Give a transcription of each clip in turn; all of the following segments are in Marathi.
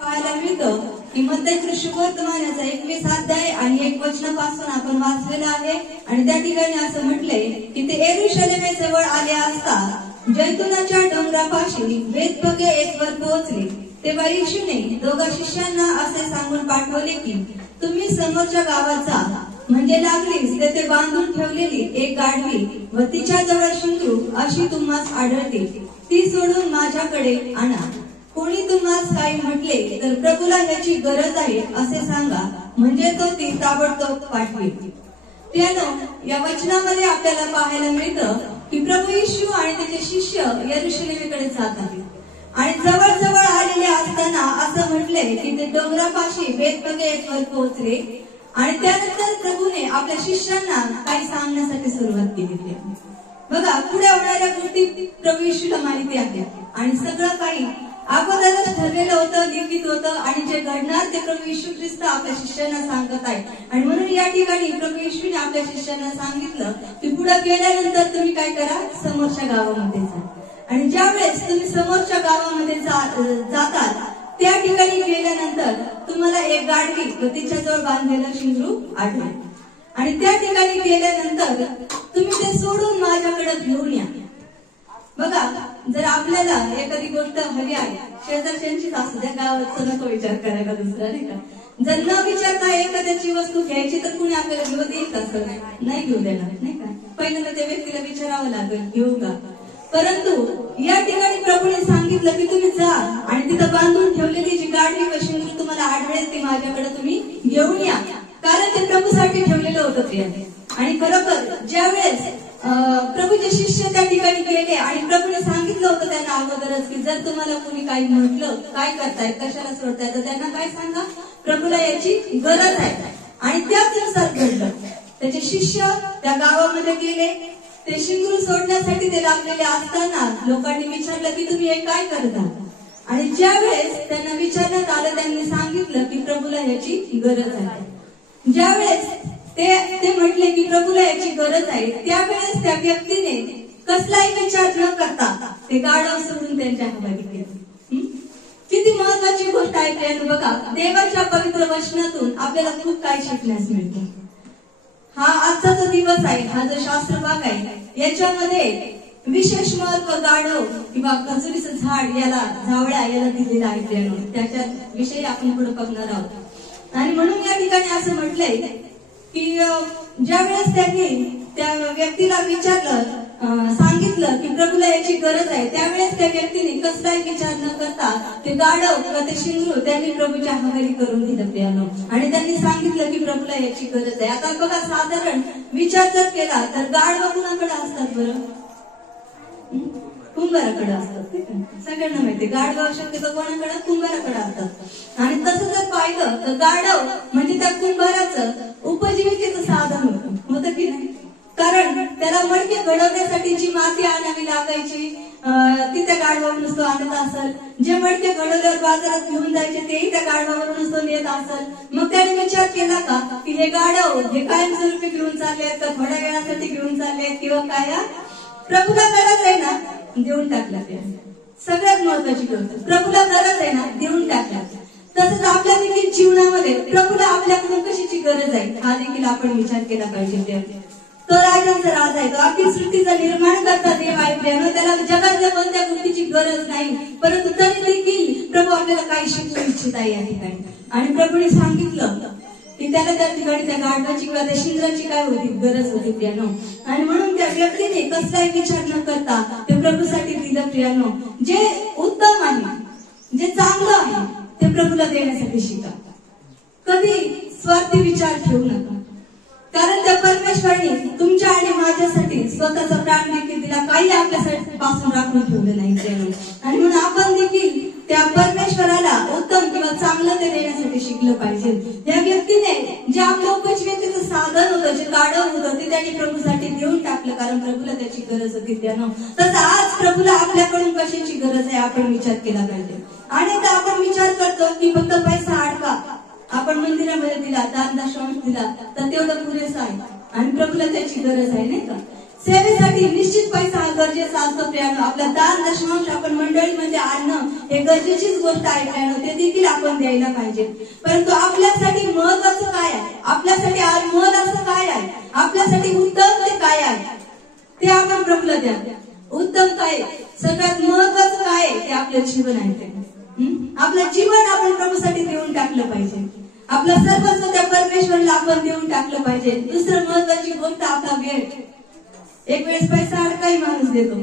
पाहायला मिळतं की मत्ती शुभवर्तमानाचा 21 अध्याय आणि 1 वचनापासून आपण वाचलेला आहे आणि त्या ठिकाणी असं म्हटलंय की ते यरूशलेमेजवळ आले असता जैतुनाच्या डोंगरापाशी बेतफगे येथवर पोहोचले. तेव्हा येशूने दोघा शिष्यांना असे सांगून पाठवले की तुम्ही समोरच्या गावात जा, म्हणजे लागलीच तेथे बांधून ठेवलेली एक गाढवी व तिच्या जवळ शिंगरू अशी तुम्हास आढळते, ती सोडून माझ्याकडे आणा. कोणी तुम्हास काही म्हटले तर प्रभूला याची गरज आहे असे सांगा, म्हणजे तो ती ताबडतोब पाठवेल. त्यानं या वचनामध्ये आपल्याला पाहायला मिळतं की प्रभू येशू आणि त्याचे शिष्य यरूशलेमेकडे जात आहेत आणि जवळ जवळ आलेले असताना असं म्हटलंय की ते डोंगरापाशी बेतफगे येथवर पोहोचले आणि त्यानंतर प्रभूने आपल्या शिष्यांना काही सांगण्यासाठी सुरुवात केली. बघा, पुढे होणाऱ्या गोष्टी प्रभू येशूला माहिती आहे आणि सगळं काही अगोदरच ठरलेलं होतं, लिखित होतं आणि जे घडणार ते प्रभू येशू ख्रिस्त आपल्या शिष्यांना सांगत आहे. आणि म्हणून या ठिकाणी प्रभू येशूने आपल्या शिष्यांना सांगितलं की पुढे गेल्यानंतर तुम्ही काय करा, समोरच्या गावामध्ये जा. आणि ज्या वेळेस तुम्ही समोरच्या गावामध्ये जातात त्या ठिकाणी गेल्यानंतर तुम्हाला एक गाढवी व तिच्याजवळ बांधलेलं शिंगरू आढळेल आणि त्या ठिकाणी गेल्यानंतर तुम्ही ते सोडून माझ्याकडे घेऊन या. बघा, जर आपल्याला एखादी गोष्ट हवी आहे, शेजारच्यांचीच असू द्या, गावाचा नको विचार करायला दुसरा, नाही का. जर न विचारता एखाद्याची वस्तू घ्यायची तर कुणी आपल्याला घेऊ देईल असं नाही घेऊ देणार, नाही का. पहिल्यांदा त्या व्यक्तीला विचारावं लागेल घेऊ का. परंतु या ठिकाणी प्रभूने सांगितलं की तुम्ही जा आणि तिथं बांधून ठेवलेली जी गाढवी व शिंगरू तुम्हाला आढळेल ती माझ्याकडे तुम्ही घेऊन या, कारण ते प्रभूसाठी ठेवलेलं होतं ते. आणि खरोखर ज्या वेळेस प्रभूचे शिष्य त्या ठिकाणी गेले आणि प्रभूने सांगितलं होतं त्यांना अगोदरच की जर तुम्हाला कोणी काही म्हटलं काय करताय, कशाला सोडताय, तर त्यांना काय सांगा, प्रभूला याची गरज आहे. आणि त्याचनुसार घडलं. त्याचे शिष्य त्या गावामध्ये गेले, ते शिंगरू सोडण्यासाठी ते लागलेले असताना लोकांनी विचारलं की तुम्ही हे काय करता. आणि ज्या वेळेस त्यांना विचारण्यात आलं त्यांनी सांगितलं की प्रभूला याची गरज आहे. ज्या वेळेस ते म्हटले की प्रभूला याची गरज आहे, त्यावेळेस त्या व्यक्तीने कसलाही विचार न करता ते गाढव सोडून त्यांच्या हवाली केलं. किती महत्वाची गोष्ट आहे प्रियांनो. बघा, देवाच्या पवित्र वचनातून आपल्याला खूप काही शिकण्यास मिळतं. हा आजचा जो दिवस आहे, हा जो शास्त्र भाग आहे, याच्यामध्ये विशेष महत्व गाढव किंवा खजुरीचं झाड याला जावळ्या याला दिलेलं आहे प्रियांनो. त्याच्या विषयी आपण पुढे बघणार आहोत. आणि म्हणून या ठिकाणी असं म्हटलंय की ज्या वेळेस त्यांनी त्या व्यक्तीला विचारलं, सांगितलं की प्रभूला याची गरज आहे, त्यावेळेस त्या व्यक्तीने कसलाही विचार न करता ते गाढव किंवा ते शिंगरू त्यांनी प्रभूच्या हवाली करून दिलं प्रियांनो. आणि त्यांनी सांगितलं की प्रभूला याची गरज आहे. आता बघा, साधारण विचार जर केला तर गाढव कुणाकडे असतात बरं? कुंभाराकडे असतात. सगळ्यांना माहिती, गाढव शक्यतो कोणाकडे, कुंभाराकडे असतात. आणि तसं जर पाहिलं तर गाढव म्हणजे त्या कुंभाराचं उपजीविकेचं साधन होतं की नाही. कारण त्याला मडके घडवण्यासाठी जी माती आणावी लागायची ती त्या गाढवावरूनच तो आणत असेल. जे मडके घडवल्यावर बाजारात घेऊन जायचे तेही त्या गाढवावरूनच तो नेत असेल. मग त्याने विचार केला का की हे गाढव हे कायमस्वरूपी घेऊन चाललेत का थोड्या वेळासाठी घेऊन चाललेत किंवा काय. प्रभूला गरज आहे ना, देऊन टाकला. ते सगळ्यात महत्वाची गोष्ट, प्रभूला गरज आहे ना, देऊन टाकला. तसंच आपल्या देखील जीवनामध्ये प्रभूला आपल्याकडून कशाची गरज आहे हा देखील आपण विचार केला पाहिजे. तो राजांचा राजा आहे, तो अखिल सृष्टीचा निर्माण करता देव आहे प्रियांनो. त्याला जगातल्या कोणत्या गोष्टीची गरज नाही, परंतु तरी देखील प्रभू आपल्याला काही शिकवू इच्छित आहे या ठिकाणी. आणि प्रभूने सांगितलं की त्याला त्या ठिकाणी त्या गाढवाची किंवा त्या शिंगराची काय होती, गरज होती प्रियांनो. आणि म्हणून त्या व्यक्तीने कसलाही विचार न करता ते प्रभूसाठी दिलं प्रियांनो. जे उत्तम आहे, जे चांगलं आहे ते प्रभूला देण्यासाठी शिका. कधी स्वार्थी विचार ठेवू नका, कारण त्या परमेश्वराने तुमच्या आणि माझ्यासाठी स्वतःचा प्राण देखील दिला, काही आपल्यासाठी पासून राखून ठेवलं नाही प्रियांनो. आणि म्हणून आपण देखील त्या परमेश्वराला उत्तम किंवा चांगलं ते देण्यासाठी शिकलं पाहिजे. या व्यक्तीने जे आपलं उपजीविकेचं साधन होतं, जे गाढव होतं, ते त्यांनी प्रभूसाठी देऊन टाकलं, कारण प्रभूला त्याची गरज होती त्यानं. तसं आज प्रभूला आपल्याकडून कशाची गरज आहे आपण विचार केला पाहिजे. अनेकदा आपण विचार करतो की फक्त पैसा अडका, आपण मंदिरामध्ये दिला, दान दशांश दिला तर तेवढं पुरेसं आहे आणि प्रभूला त्याची गरज आहे, नाही का. सेवेसाठी निश्चित पैसा हा गरजेचा असतो प्रियानो. आपला दान दशमांश आपण मंडळीमध्ये आणणं हे गरजेचीच गोष्ट आहे प्रियानो, ते देखील आपण द्यायला पाहिजे. परंतु आपल्यासाठी महत्वाचं काय आहे, आपल्यासाठी अनमोल असं काय आहे, आपल्यासाठी उत्तम ते काय आहे ते आपण प्रभूला द्या. उत्तम काय, सगळ्यात महत्वाचं काय आहे ते आपलं जीवन आहे. ते आपलं जीवन आपण प्रभूसाठी देऊन टाकलं पाहिजे. आपलं सर्वस्व त्या परमेश्वराला आपण देऊन टाकलं पाहिजे. दुसरं महत्वाची गोष्ट आपला वेळ. एक वेळेस पैसा अडकाही माणूस देतो,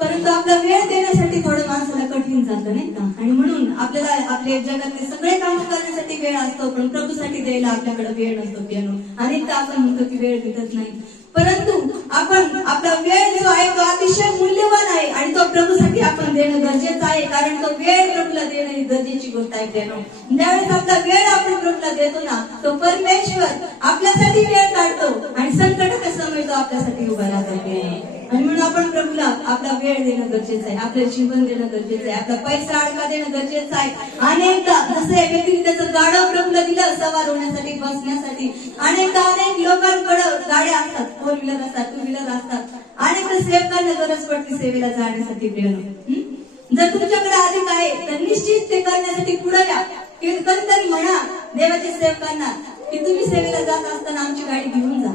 परंतु आपला वेळ देण्यासाठी थोडं माणसाला कठीण जातं नाही का. आणि म्हणून आपल्याला आपल्या जगातले सगळे काम करण्यासाठी वेळ असतो, पण प्रभूसाठी द्यायला आपल्याकडे वेळ नसतो प्रियानो. अनेकदा आपण म्हणतो की वेळ भेटत नाही, परंतु आपण आपला वेळ जो आहे तो अतिशय मूल्यवान आहे आणि तो प्रभूसाठी आपण देणं गरजेचं आहे. कारण तो वेळ प्रभूला देणं ही गरजेची गोष्ट आहे प्रियानो. ज्यावेळेस आपला वेळ आपण प्रभूला देतो ना, तो परमेश्वर आपल्यासाठी वेळ काढतो आणि संकटाच्या समय तो आपल्यासाठी उभा राहतो प्रियानो. आणि म्हणून आपण प्रभूला आपला वेळ देणं गरजेचं आहे, आपलं जीवन देणं गरजेचं आहे, आपला पैसा अडका देणं गरजेचं आहे. अनेकदा जसं या व्यक्तीने त्याचं गाडं प्रभूला दिलं सवार होण्यासाठी, बसण्यासाठी. अनेकदा अनेक लोकांकडे गाड्या असतात, 4 व्हीलर असतात, 2 व्हीलर असतात. अनेकदा सेवकांना गरज पडते सेवेला जाण्यासाठी प्रियानो. जर तुमच्याकडे अधिक आहे तर निश्चित ते करण्यासाठी पुढे या. कधीतरी म्हणा देवाच्या सेवकांना की तुम्ही सेवेला जात असताना आमची गाडी घेऊन जा,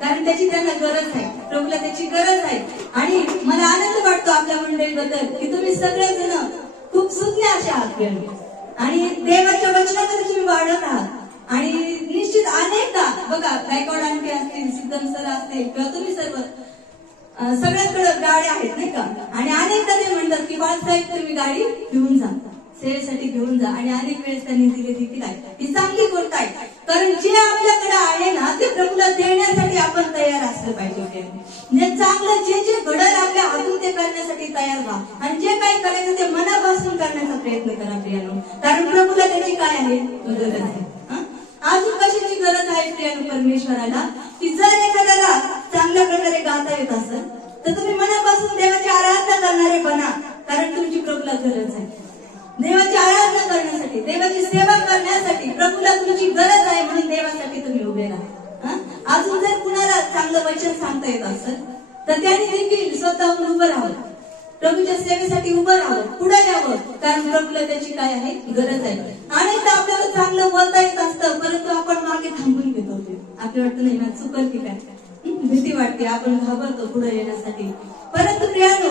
कारण त्याची त्यांना गरज आहे, प्रभूला त्याची गरज आहे. आणि मला आनंद वाटतो आपल्या मंडळीबद्दल की तुम्ही सगळेजण खूप सुज्ञ असे आहात आणि देवाच्या वचनामध्ये तुम्ही वाढत आहात. आणि निश्चित अनेकदा बघा, गायकवाड आंटी असतील, सिद्धम सर असतील किंवा तुम्ही सर्व सगळ्यांकडे गाड्या आहेत नाही का. आणि अनेकदा ते म्हणतात की बाळासाहेब तुम्ही गाडी घेऊन जा, सेवेसाठी घेऊन जा. आणि अनेक वेळेस त्यांनी दिले देखील आहे. ही चांगली गोष्ट आहे, कारण जे आपल्याकडे आहे ना ते प्रभूला देण्यासाठी आपण तयार असलं पाहिजे. जे चांगलं जे घडल आपल्या हातून ते करण्यासाठी तयार व्हा आणि जे काही करायचं ते मनापासून करण्याचा प्रयत्न करा प्रियानो. कारण प्रभूला त्याची काय आहे गरज आहे. अजून कशाची गरज आहे प्रियानो परमेश्वराला, की जर एखाद्याला चांगल्या प्रकारे गाता येत असेल तर तुम्ही मनापासून देवाची आराधना करणारे बना, कारण तुमची प्रभूला गरज आहे. देवाची आराधना करण्यासाठी, देवाची सेवा करण्यासाठी प्रभूला तुमची गरज आहे. म्हणून देवासाठी तुम्ही उभे राहा. अजून जर कुणाला चांगलं वचन सांगता येत असेल तर त्यांनी देखील स्वतःहून उभं राहावं, प्रभूच्या सेवेसाठी उभं राहावं, पुढे यावं, कारण प्रभूला त्याची काय आहे गरज आहे. अनेकदा आपल्याला चांगलं बोलता येत असतं, परंतु आपण मागे थांबून घेतो. आपल्याला वाटतं नाही ना चुकल की काय, भीती वाटते, आपण घाबरतो पुढे येण्यासाठी. परंतु प्रियानो,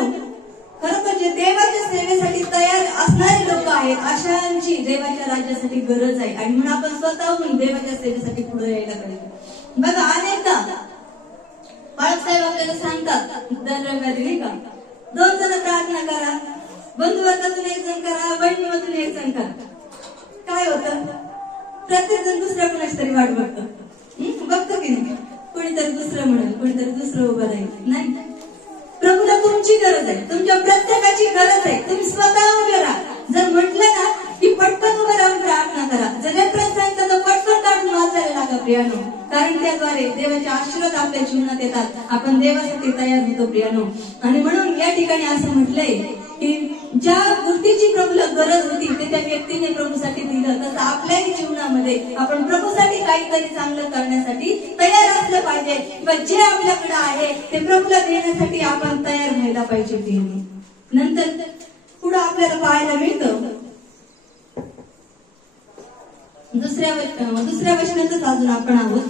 खरोखर जे देवाच्या सेवेसाठी तयार असणारे लोक आहेत अशांची देवाच्या राज्यासाठी गरज आहे. आणि म्हणून आपण स्वतःहून देवाच्या सेवेसाठी पुढे यायला पाहिजे. बघा, अनेकदा बाळासाहेब आपल्याला सांगतात दर रविवारी नाही का, 2 जण प्रार्थना करा, बंधुवर्गातून 1 जण करा, बहिणीमधून 1 जण करा. काय होतं, प्रत्येक जण दुसऱ्या कुणाची तरी वाट बघतो की नाही. कोणीतरी दुसरं म्हणेल, कोणीतरी दुसरं उभं राहील. नाही, प्रभूला तुमची गरज आहे, तुमच्या प्रत्येकाची गरज आहे. तुम्ही स्वतः उभे राहा. जर म्हटलं ना की पटकन उभं राहून प्रार्थना करा, जर रेफरन्स सांगितलं तर पटकन काढून वाचायला लागा प्रियानो, कारण त्याद्वारे देवाचे आशीर्वाद आपल्या जीवनात येतात. आपण देवासाठी तयार होतो प्रियानो. आणि म्हणून या ठिकाणी असं म्हटलंय की ज्या गोष्टीची प्रभूला गरज होती ते त्या व्यक्तीने प्रभूसाठी दिलं, तसं आपल्याही जीवनामध्ये आपण प्रभूसाठी काहीतरी चांगलं करण्यासाठी तयार असलं पाहिजे. किंवा जे आपल्याकडे आहे ते प्रभूला देण्यासाठी आपण तयार व्हायला पाहिजे. नंतर पुढे आपल्याला पाहायला मिळतं दुसऱ्या वचनातच अजून आपण आहोत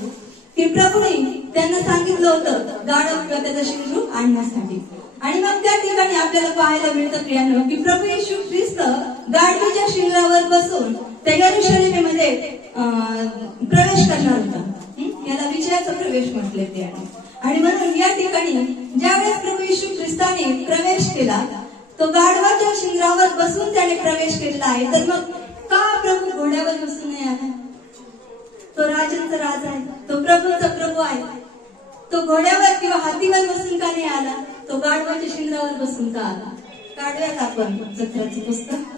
की प्रभूने त्यांना सांगितलं होतं गाढव किंवा त्याचा शिंगरू आणण्यासाठी. आणि मग त्या ठिकाणी आपल्याला पाहायला मिळतं प्रियानो की प्रभू येशू ख्रिस्त गाढवीच्या शिंगरावर बसून त्या यरूशलेमेमध्ये प्रवेश करणार होता. याला विजयाचा प्रवेश म्हटले प्रियानो. आणि म्हणून या ठिकाणी ज्यावेळेस प्रभू येशू ख्रिस्ताने प्रवेश केला, तो गाढवाच्या शिंगरावर बसून त्याने प्रवेश केलेला आहे. तर मग का प्रभू घोड्यावर बसून नाही आला? तो राजांचा राजा आहे, तो प्रभूंचा प्रभू आहे. तो घोड्यावर किंवा हातीवर बसून का नाही आला? तो गाढवाच्या शिंगरावर बसून का आला? काढूयात आपण जत्राचं पुस्तक.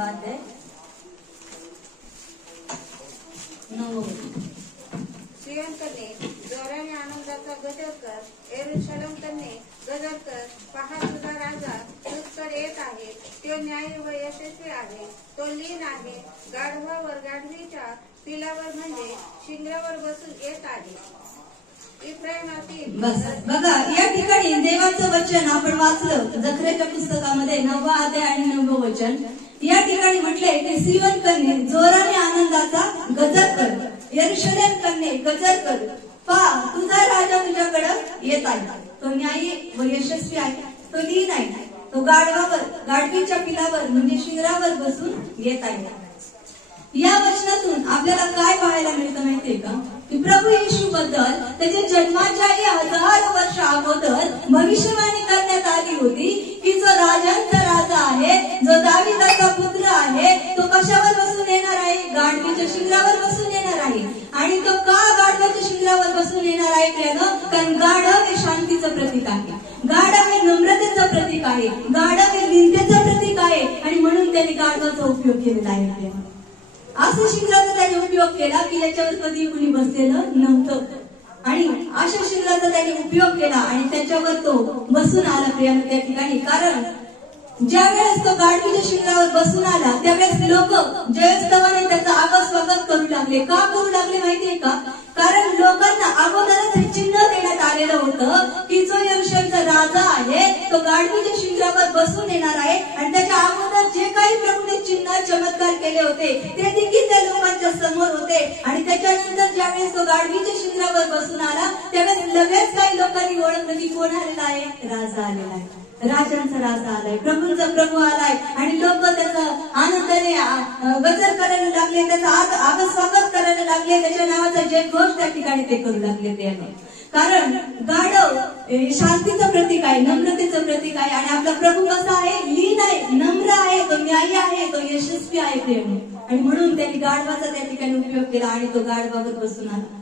अध्याय 9. सियोन कन्ये जोराने आनंदाचा गजर कर, यरूशलेम कन्ये गजर कर, पहा तुझा राजा तुझकडे येत आहे. तो न्यायी व यशस्वी आहे, तो लीन आहे. गाढवावर गाढवीच्या पिलावर म्हणजे शिंगरावर बसून येत आहे. बस बघा, या ठिकाणी देवाचं वचन आपण वाचलं जखरेच्या पुस्तकामध्ये 9वा अध्याय आणि 9वं वचन. या ठिकाणी म्हटलंय की सियोन कन्ये जोराने आनंदाचा गजर कर, यरूशलेम कन्ये गजर कर, पहा तुझा राजा तुझ्याकडे येत आहे. तो न्यायी व यशस्वी आहे, तो लीन आहे. तो गाढवावर गाढवीच्या पिलावर म्हणजे शिंगरावर बसून येत आहे. या वचनातून आपल्याला काय पाहायला मिळतं माहितीये का, की प्रभू येशू बद्दल त्याच्या जन्माच्याही 1000 वर्ष अगोदर भविष्यवाणी करण्यात आली होती की जो राजांचा राजा आहे, जो दाविदाचा पुत्र आहे, तो कशावर बसून येणार आहे? गाढवीच्या शिंगरावर बसून येणार आहे. आणि तो का गाढवाच्या शिंगरावर बसून येणार आहे? कारण गाढव हे शांतीचं प्रतीक आहे, गाढव हे नम्रतेचं प्रतीक आहे, गाढव हे लीनतेचं प्रतीक आहे. आणि म्हणून त्यांनी गाढवाचा उपयोग केलेला आहे. असं शिंगराचा त्याने उपयोग केला की याच्यावर कधी कुणी बसलेलं नव्हतं. आणि अशा शिंगराचा त्याने उपयोग केला आणि त्याच्यावर तो बसून आला प्रियानं त्या ठिकाणी. कारण ज्या वेळेस तो गाढवीच्या शिंगरावर बसून आला त्यावेळेस लोक जयस्तवाने त्याचं आगस्वागत करू लागले. का करू लागले माहितीये का? कारण लोकांना अगोदरच हे चिन्ह देण्यात आलेलं होतं की जो यरूशलेमचा राजा आहे तो गाढवीच्या शिंगरावर बसून येणार आहे. आणि त्याच्या अगोदर जे काही प्रभूने चिन्ह चमत्कार केले होते ते देखील त्या लोकांच्या समोर होते. आणि त्याच्यानंतर ज्यावेळेस तो गाढवीच्या शिंगरावर बसून आला त्यावेळेस लगेच काही लोकांनी ओळखलं की कोण आलेला आहे? राजा आलेला आहे, राजांचा राजा आलाय, प्रभूंचा प्रभू आलाय. आणि लोक त्याचं आनंदाने गजर करायला लागले, त्याचं आगस्वागत करायला लागले, त्याच्या नावाचा जयघोष त्या ठिकाणी ते करू लागले. त्याने कारण गाढव शांतीचं प्रतीक आहे, नम्रतेचं प्रतीक आहे. आणि आपला प्रभू कसा आहे? लीन आहे, नम्र आहे, तो न्यायी आहे, तो यशस्वी आहे प्रेम. आणि म्हणून त्यांनी गाढवाचा त्या ठिकाणी उपयोग केला आणि तो गाढवावर बसून आला.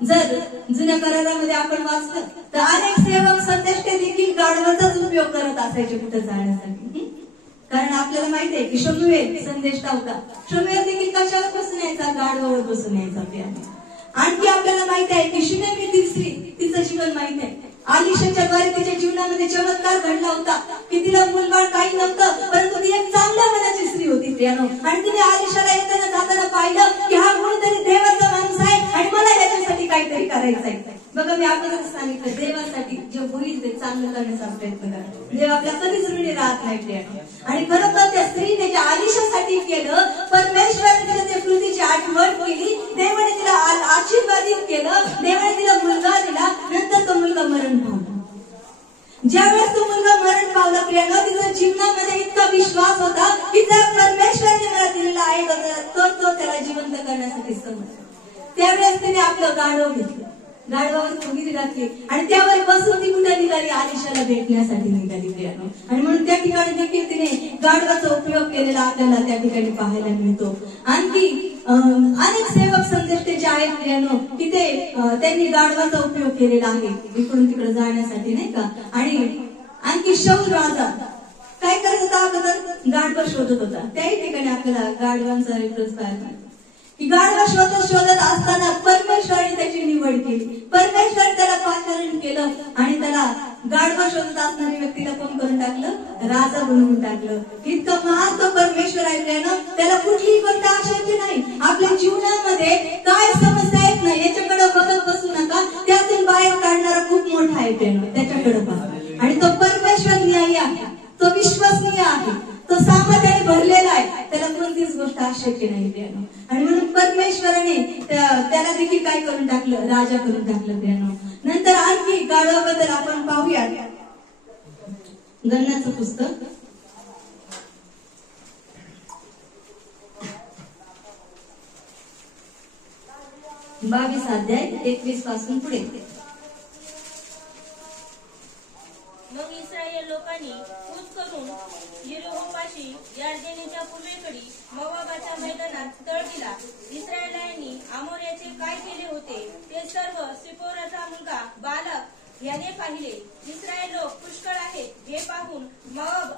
जर जुन्या करारामध्ये आपण वाचलं तर अनेक सेवक संदेष्टे देखील गाढवाचाच उपयोग करत असायचे कुठे जाण्यासाठी. कारण आपल्याला माहिती आहे की शमूएल संदेष्टा होता, शमूएल देखील कशावर बसून यायचा? गाढवावर बसून यायचा. आणखी आपल्याला माहिती आहे की शुनेमीतील स्त्री, तिचं जीवन माहिती आहे. आलिशाच्या द्वारे तिच्या जीवनामध्ये चमत्कार घडला होता की तिला मुलबाळ काही नव्हतं, परंतु ती एक चांगल्या मनाची स्त्री होती प्रियानो. आणि तिने आलिशाला येताना जाताना पाहिलं की हा कोणीतरी देवाचा माणूस आहे आणि मला याच्यासाठी काहीतरी करायचं आहे. बघा, मी अगोदरच सांगितलं देवासाठी जे होईल ते चांगलं करण्याचा प्रयत्न करा. देव आपल्या कधीच ऋणी राहत नाही प्रियानो. आणि खरोखर त्या स्त्रीने त्या आलिशासाठी केलं, परमेश्वराने तिला त्या कृतीची आठवण केली, देवाने तिला आशीर्वादित केलं, देवाने तिला मुलगा दिला. नंतर तो मुलगा मरण पावला. ज्यावेळेस तो मुलगा मरण पावला प्रियानो, तिच्या जीवनामध्ये इतका विश्वास होता की जर परमेश्वराने मला दिलेला आहे तर तो त्याला जिवंत करण्यासाठी समजला. त्यावेळेस तिने आपलं गाढव घेतलं, गाढवावर फुगी घातली आणि त्यावर बसून ती कुठे निघाली? आलिशाला भेटण्यासाठी निघाली प्रियानो. आणि म्हणून त्या ठिकाणी देखील तिने गाढवाचा उपयोग केलेला आपल्याला त्या ठिकाणी पाहायला मिळतो. आणखी अनेक सेवक संदेष्टे जे आहेत प्रियानो तिथे त्यांनी गाढवाचा उपयोग केलेला आहे इकडून तिकडे जाण्यासाठी, नाही का? आणि आणखी शाऊल राजा काय करत होता? अगोदर गाढवा शोधत होता. त्याही ठिकाणी आपल्याला गाढवांचा रेफरन्स पाहायला की गाढवा शोधत असताना परमेश्वराने त्याची निवड केली. परमेश्वराने त्याला पाचारण केलं आणि त्याला गाढवा शोधत असणाऱ्या व्यक्तीला कोण करून टाकलं? राजा बनवून टाकलं. इतकं महान तो परमेश्वर आहे ना, त्याला कुठलीही गोष्ट अशक्य नाही. आपल्या जीवनामध्ये काय समस्या आहेत ना याच्याकडे बघत बसू नका, त्यातून बाहेर काढणारा खूप मोठा आहे त्याच्याकडे पहा. आणि तो परमेश्वर न्यायी आहे, तो विश्वसनीय आहे, तो सामर्थ्याने भरलेला आहे, त्याला कोणतीच गोष्ट अशक्य नाही प्रियानो. आणि म्हणून परमेश्वराने त्याला देखील काय करून टाकलं? राजा करून टाकलं प्रियानो. नंतर आणखी गाढवाबद्दल आपण पाहूया. गणनाचं पुस्तक 22 अध्याय 21 पासून पुढे. मग इस्रायल लोकांनी कूच करून यरीहोपाशी यार्देनीच्या पूर्वेकडे मोवाबाच्या मैदानात तळ दिला. इस्रायलांनी आमोऱ्याचे काय केले होते ते सर्व सिपोराचा मुलगा बालक याने पाहिले. इस्रायल लोक पुष्कळ आहेत हे पाहून मोवाब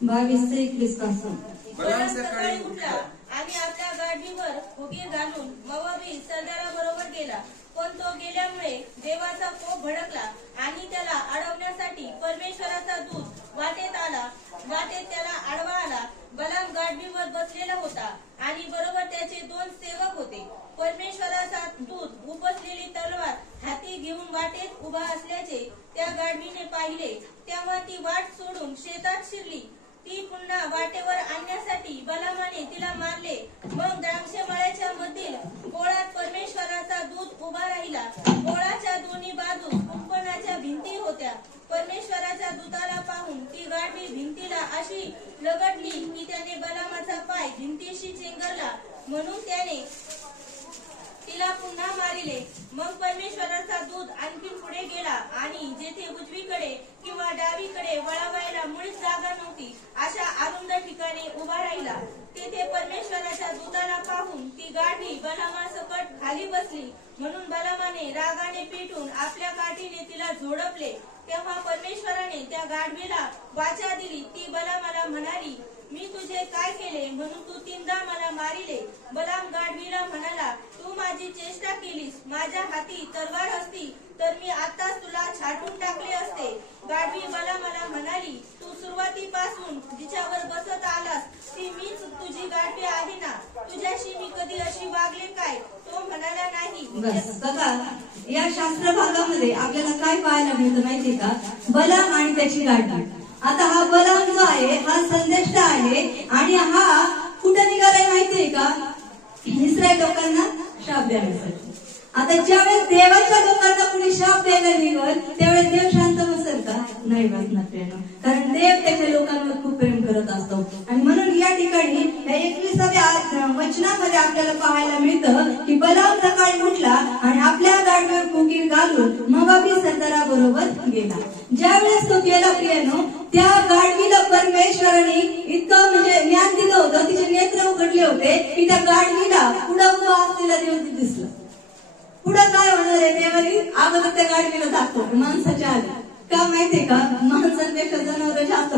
22 ते 21 पासून सकाळी उठला आणि आपल्या गाडीवर उभी घालून मोवाबी सरदाराबरोबर गेला. पण यामुळे देवाचा कोप भडकला आणि त्याला अडवण्यासाठी परमेश्वराचा दूत वाटेत त्याला आडवा आला. बलाम गाढवीवर बसलेला होता आणि बरोबर त्याचे 2 सेवक होते. परमेश्वराचा दूत उपसलेली तलवार हाती घेऊन वाटेत उभा असल्याचे त्या गाढवीने पाहिले. तेव्हा ती वाट सोडून शेतात शिरली. ती पुन्हा वाटेवर आणण्यासाठी बलामाने तिला मारले. मग द्राक्षमळ्याच्या मधील बोळात परमेश्वराचा दूत उभा राहिला. बोळाच्या दोन्ही बाजूस कुंपणाच्या भिंती होत्या. परमेश्वराच्या दूताला पाहून ती गाढवी भिंतीला अशी लगडली की त्याने बलामाचा पाय भिंतीशी चेंगरला. म्हणून त्याने तिला पुन्हा मारिले. मग परमेश्वराचा दूत आणखी पुढे गेला आणि जेथे उजवीकडे किंवा डावीकडे वळवायला मुळीच जागा नव्हती अशा अरुंद ठिकाणी उभा राहिला. तेथे परमेश्वराच्या दूताला पाहून ती गाढवी बलामासकट खाली बसली. म्हणून बलामाने रागाने पेटून आपल्या काठीने तिला झोडपले. तेव्हा परमेश्वराने त्या गाढवीला वाचा दिली. ती बलामाला म्हणाली, मी तुझे काय केले म्हणून तू 3दा मला मारिले? बलाम गाढवीला म्हणाला, तू माझी चेष्टा केलीस. माझ्या हाती तलवार असती तर मी आताच तुला छाटून टाकले असते. गाढवी बलामाला म्हणाली, तू सुरुवातीपासून जिच्यावर बसत आलास ती मीच तुझी गाढवी आहे ना? तुझ्याशी मी कधी अशी वागले काय? तो म्हणाला, नाही. बस बघा, या शास्त्र भागामध्ये आपल्याला काय पाहायला मिळतं माहितीये का? बलाम आणि त्याची गाढवी. आता हा बलाम जो आहे हा संदेष्टा आहे आणि हा कुठे निघालाय माहितीये का? इस्रायल लोकांना शाप देण्यासाठी. आता ज्यावेळेस देवाच्या लोकांना कुणी शाप द्यायला निघल त्यावेळेस देव शांत बसेल का? नाही बसणार त्यानं, कारण देव त्याच्या लोकांवर खूप प्रेम करत असतो. आणि म्हणून या ठिकाणी 21व्या वचनामध्ये आपल्याला पाहायला मिळतं की बलाम सकाळी उठला आणि आपल्या गाडीवर कोकीर घालून मोआबी सरदाराबरोबर गेला. ज्यावेळेस तो गेला प्रियानो, त्या गाढवीला परमेश्वराने इतकं म्हणजे ज्ञान दिलं होतं, तिचे नेत्र उघडले होते की त्या गाढवीला पुढं उभा असलेला देव दिसला. पुढं काय होणार आहे देवानी अगोदर त्या गाढवीला दाखवलं माणसाच्या आधी. का माहितीये का? माणसांपेक्षा जनावर जास्त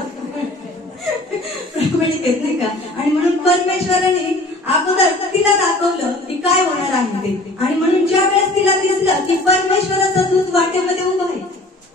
प्रामाणिक आहेत नाही का? आणि म्हणून परमेश्वराने अगोदर तिला दाखवलं की काय होणार आहे ते. आणि म्हणून ज्या वेळेस तिला दिसलं की परमेश्वराचा दूत वाटेमध्ये उभा आहे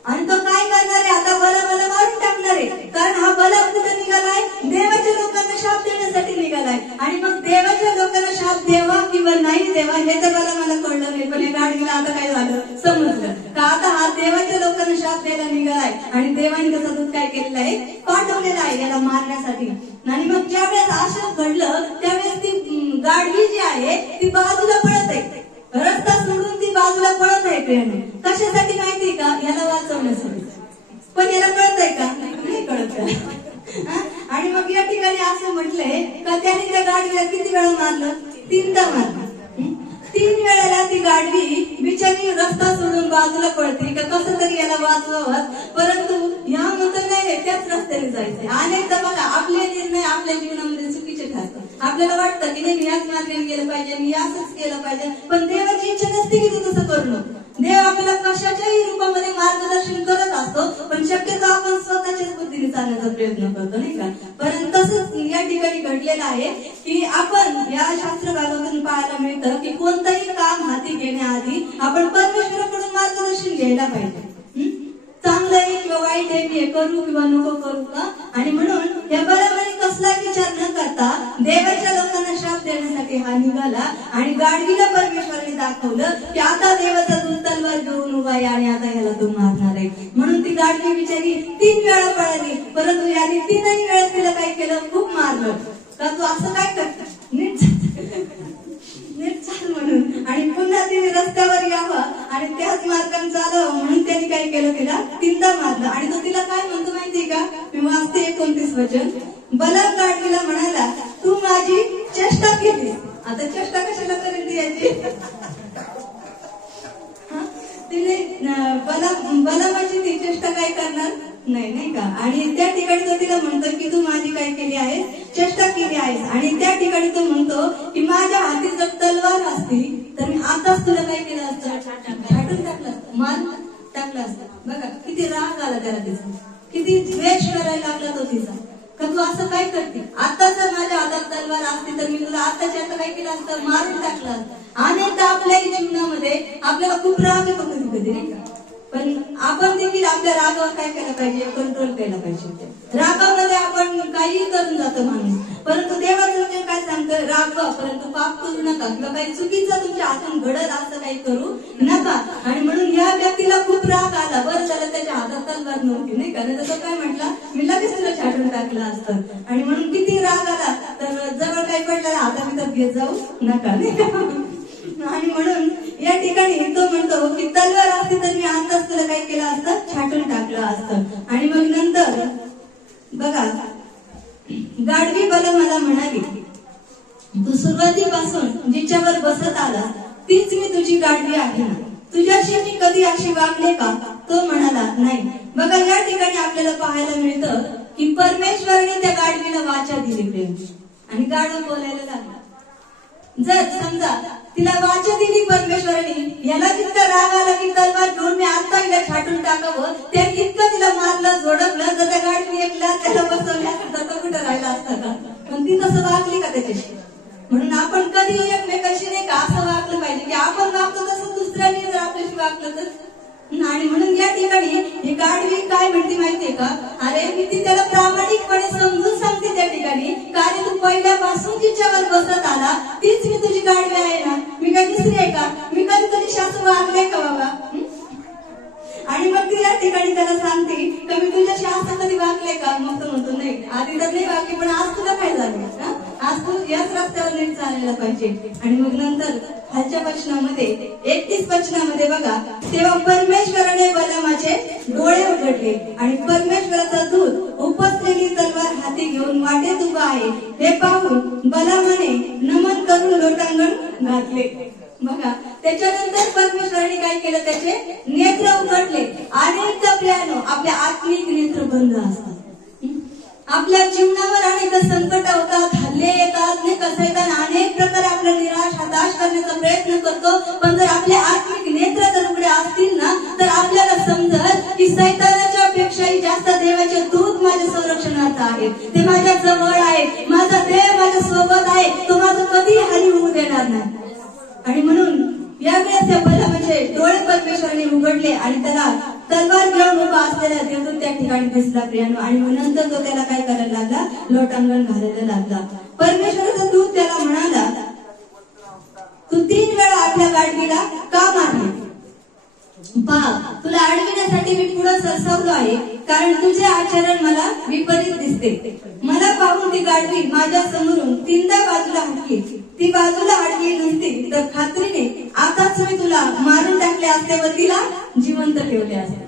आणि तो काय करणार आहे? आता बलामाला मारून टाकणार आहे. कारण हा बलाम कुठे निघालाय? देवाच्या लोकांना शाप देण्यासाठी निघालाय. आणि मग देवाच्या लोकांना शाप देवा किंवा नाही देवा हे तर बलामाला कळलं नाही, पण या गाडीला आता काय झालं समजलं का आता हा देवाच्या लोकांना शाप द्यायला निघालाय आणि देवाने त्याचा दूत काय केलेला आहे? पाठवलेला आहे याला मारण्यासाठी. आणि मग ज्या वेळेस असं घडलं त्यावेळेस ती गाढवी जी आहे ती बाजूला पळत आहे. रस्ता सोडून ती बाजूला पळत आहे प्रेम. कशासाठी माहितीये का? याला वाचवण्यासाठी. पण याला कळत आहे का? नाही कळत. आणि मग या ठिकाणी असं म्हटलंय का त्याने त्या गाडीला किती वेळा मारलं? 3दा मारलं. 3 वेळेला ती गाडवी बिचारी रस्ता सोडून बाजूला पळते का कसं तरी याला वाचवावं. परंतु ह्या म्हणतात नाही त्याच रस्त्याने जायचंय. अनेकदा बघा आपले निर्णय आपल्या जीवनामध्ये चुकीचे ठरतात. आपल्याला वाटतं की नाही याच मार्गाने गेलं पाहिजे, मी असंच केलं पाहिजे, पण देवाची इच्छा नसते की तू तसं करू नको. देव आपल्याला कशाच्याही रूपामध्ये मार्गदर्शन करत असतो, पण शक्यतो आपण स्वतःच्याच बुद्धीने चालण्याचा प्रयत्न करतो नाही का? परंतु तसंच या ठिकाणी घडलेलं आहे की आपण या शास्त्र भागातून पाहायला मिळतं की कोणतंही काम हाती घेण्याआधी आपण परमेश्वराकडून मार्गदर्शन घ्यायला पाहिजे. चांगलं आहे किंवा वाईट आहे, मी हे करू किंवा नको करू का? आणि म्हणून या बलामाने कसलाही विचार न करता देवाच्या लोकांना शाप देण्यासाठी हा निघाला आणि गाढवीला परमेश्वराने दाखवलं की आता देवाचा दूत तलवार घेऊन उभा आहे आणि आता याला तू मारणार आहे. म्हणून ती गाढवी बिचारी 3 वेळा पळाली, परंतु याने 3ही वेळेस तिला काय केलं? खूप मारलं. का तू असं काय करता? नीट चाल म्हणून. आणि पुन्हा तिने रस्त्यावर यावं आणि त्याच मार्गाने चालावं म्हणून त्यांनी काय केलं? तिला 3दा मारलं. आणि तो तिला काय म्हणतो माहितीये का? मी वाचते 29 वचन. बलाम गाढवीला म्हणाला, तू माझी चेष्टा केली. आता चेष्टा कशाला करेल ती याची? तिने बलामाची ती चेष्टा काय करणार नाही का? आणि त्या ठिकाणी तो तिला म्हणतो की तू माझी काय केली आहेस? चेष्टा केली आहेस. आणि त्या ठिकाणी तो म्हणतो की माझ्या हाती जर तलवार असती तर मी आताच तुला काय केलं असतं? छाटून टाकलं असतं, मार टाकलं असतं. बघा किती राग आला त्याला तिचा, किती द्वेष करायला लागला तो तिचा. का तू असं काय करते? आता जर माझ्या हातात तलवार असती तर मी तुला आताच्या आता काय केलं असतं, मारून टाकलं असतं. अनेकदा आपल्याही जीवनामध्ये आपल्याला खूप राग येतो कधी कधी नाही का, पण आपण देखील आपल्या रागावर काय केलं पाहिजे, कंट्रोल केलं पाहिजे. रागामध्ये आपण काही करून जातो माणूस, परंतु देवाचं वचन काय सांगतं, रागवा परंतु पाप करू नका, किंवा काही चुकीचं तुमच्या हातून घडत असं काही करू नका. आणि म्हणून या व्यक्तीला खूप राग आला, बरं झालं त्याच्या हातात तलवार नव्हती नाही का, तसं काय म्हटलं, मी लगेच तुला छाटून टाकलं असतं. आणि म्हणून किती राग आला तर जवळ काही पडलं हातात तर घेत जाऊ नका नाही का. आणि म्हणून या ठिकाणी तो म्हणतो की तलवार असती तर मी आताच तुला काय केलं असतं, छाटून टाकलं असतं. आणि मग नंतर बघा, गाढवी बलमाला म्हणाली, तू सुरुवातीपासून जिच्यावर बसत आला तीच मी तुझी गाढवी आहे ना, तुझ्याशी मी कधी अशी वागले का? तो म्हणाला नाही. बघा या ठिकाणी आपल्याला पाहायला मिळतं की परमेश्वराने त्या गाढवीला वाचा दिली प्रेम, आणि गाढव बोलायला लागला. जर समजा तिला वाचा दिली परमेश्वराने, याला जितका राग आला की तलवार घेऊन मी आता हिला छाटून टाकावं, त्या इतकं तिला मारलं झोडपलं, तर त्या गाडीने एकला त्याला बसवल्यानंतर तो कुठं राहिला असता का? पण ती तसं वागली का त्याच्याशी? म्हणून आपण कधी एकमेकाशी नाही का असं वागलं पाहिजे की आपण वागतो तसं दुसऱ्याने जर आपल्याशी वागलं तर. आणि म्हणून या ठिकाणी ही गाढवी काय म्हणते माहितीये का, अरे मी ती त्याला प्रामाणिकपणे समजून सांगते त्या ठिकाणी, कारण तू पहिल्यापासून जिच्यावर बसत आला तीच मी तुझी गाढवी आहे ना, मी काय दुसरी आहे का, मी कधी तुझी शास्त्र वागले का बाबा? आणि मग ती या ठिकाणी त्याला सांगते की मी तुझ्याशी असं कधी वागले का? मग तो म्हणतो नाही, आधी तर नाही वागली, पण आज तुला काय झालं, आज तू याच रस्त्यावर नीट चालायला पाहिजे. आणि मग नंतर खालच्या वचनामध्ये 31 वचनामध्ये बघा, तेव्हा परमेश्वराने बलमाचे डोळे उघडले आणि परमेश्वराचा दूत उपसलेली तलवार हाती घेऊन वाटेत उभा आहे हे पाहून बलमाने नमन करून लोटांगण घातले. बघा त्याच्यानंतर परमेश्वराने काय केलं, त्याचे नेत्र उघडले. अनेकदा प्रियानो आपल्या आत्मिक नेत्र बंद असतात, आपल्या जीवनावर अनेक संकट होतात, हल्ले येतात, नाही का, सैतान अनेक प्रकारे आपल्याला निराश हताश करण्याचा प्रयत्न करतो. पण जर आपले आत्मिक नेत्र जर उघडे असतील ना, तर आपल्याला समजत की सैतानाच्या पेक्षाही जास्त देवाचे दूत माझ्या संरक्षणार्थ आहेत, ते माझ्या जवळ आहे, माझा देव माझ्या सोबत आहे, तो माझं कधी हानी होऊ देणार नाही. आणि म्हणून यावेळेस त्या बलमाचे डोळे परमेश्वराने उघडले आणि त्याला तलवार घेऊन उभा असलेला देवदूत त्या ठिकाणी दिसला प्रियानो. आणि नंतर तो त्याला काय करायला लागला, लोटांगण घालायला लागला. परमेश्वराचा दूत त्याला म्हणाला, तू 3 वेळा आपल्या गाढवीला का मारली? पहा, तुला अडविण्यासाठी मी पुढे सरसावलो आहे, कारण तुझे आचरण मला विपरीत दिसते. मला पाहून ती गाढवी माझ्या समोरून 3दा बाजूला हटली. ती बाजूला हटली नसती तर खात्रीने आताच मी तुला मारून टाकले असते व तिला जिवंत ठेवले असते.